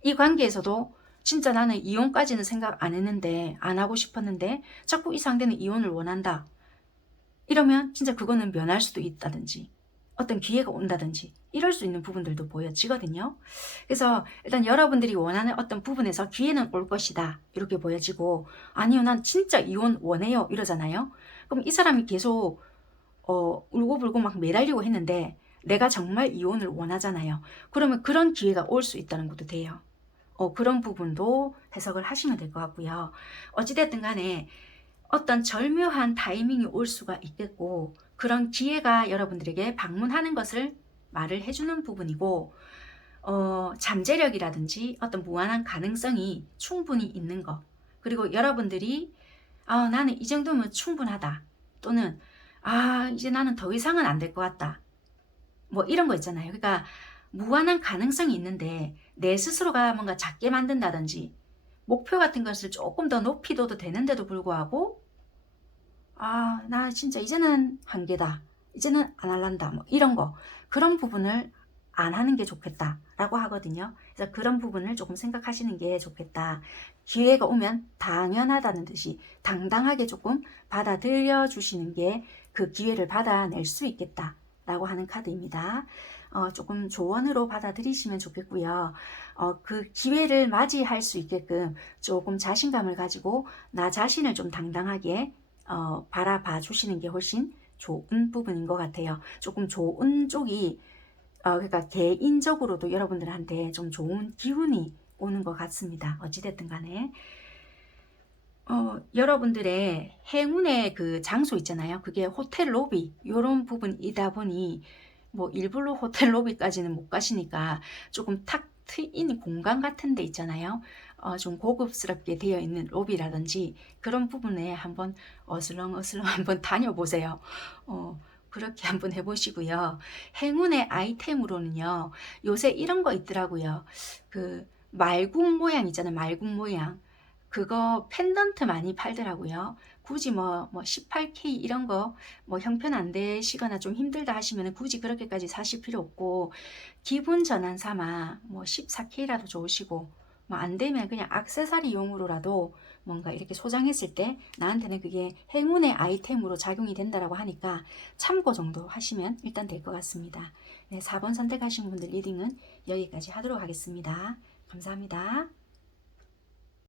이 관계에서도 진짜 나는 이혼까지는 생각 안 했는데 안 하고 싶었는데 자꾸 이 상대는 이혼을 원한다. 이러면 진짜 그거는 면할 수도 있다든지 어떤 기회가 온다든지 이럴 수 있는 부분들도 보여지거든요. 그래서 일단 여러분들이 원하는 어떤 부분에서 기회는 올 것이다 이렇게 보여지고 아니요 난 진짜 이혼 원해요 이러잖아요. 그럼 이 사람이 계속 울고불고 막 매달리고 했는데 내가 정말 이혼을 원하잖아요. 그러면 그런 기회가 올 수 있다는 것도 돼요. 그런 부분도 해석을 하시면 될 것 같고요. 어찌됐든 간에 어떤 절묘한 타이밍이 올 수가 있겠고 그런 기회가 여러분들에게 방문하는 것을 말을 해주는 부분이고 잠재력이라든지 어떤 무한한 가능성이 충분히 있는 것 그리고 여러분들이 나는 이 정도면 충분하다 또는 이제 나는 더 이상은 안 될 것 같다 뭐 이런 거 있잖아요. 그러니까 무한한 가능성이 있는데 내 스스로가 뭔가 작게 만든다든지 목표 같은 것을 조금 더 높이 둬도 되는데도 불구하고 나 진짜 이제는 한계다. 이제는 안 할란다. 뭐 이런 거. 그런 부분을 안 하는 게 좋겠다. 라고 하거든요. 그래서 그런 부분을 조금 생각하시는 게 좋겠다. 기회가 오면 당연하다는 듯이 당당하게 조금 받아들여 주시는 게 그 기회를 받아낼 수 있겠다. 라고 하는 카드입니다. 조금 조언으로 받아들이시면 좋겠고요. 그 기회를 맞이할 수 있게끔 조금 자신감을 가지고 나 자신을 좀 당당하게 바라봐 주시는 게 훨씬 좋은 부분인 것 같아요. 조금 좋은 쪽이 그러니까 개인적으로도 여러분들한테 좀 좋은 기운이 오는 것 같습니다. 어찌됐든 간에 여러분들의 행운의 그 장소 있잖아요. 그게 호텔 로비 이런 부분이다 보니 뭐 일부러 호텔 로비까지는 못 가시니까 조금 탁 트인 공간 같은 데 있잖아요. 좀 고급스럽게 되어 있는 로비라든지 그런 부분에 한번 어슬렁어슬렁 한번 다녀보세요. 그렇게 한번 해보시고요. 행운의 아이템으로는요. 요새 이런 거 있더라고요. 그 말굽 모양 있잖아요. 말굽 모양. 그거 펜던트 많이 팔더라고요. 굳이 뭐 18K 이런 거 뭐 형편 안 되시거나 좀 힘들다 하시면 굳이 그렇게까지 사실 필요 없고 기분 전환 삼아 뭐 14K라도 좋으시고 뭐 안 되면 그냥 액세서리용으로라도 뭔가 이렇게 소장했을 때 나한테는 그게 행운의 아이템으로 작용이 된다라고 하니까 참고 정도 하시면 일단 될 것 같습니다. 네, 4번 선택하신 분들 리딩은 여기까지 하도록 하겠습니다. 감사합니다.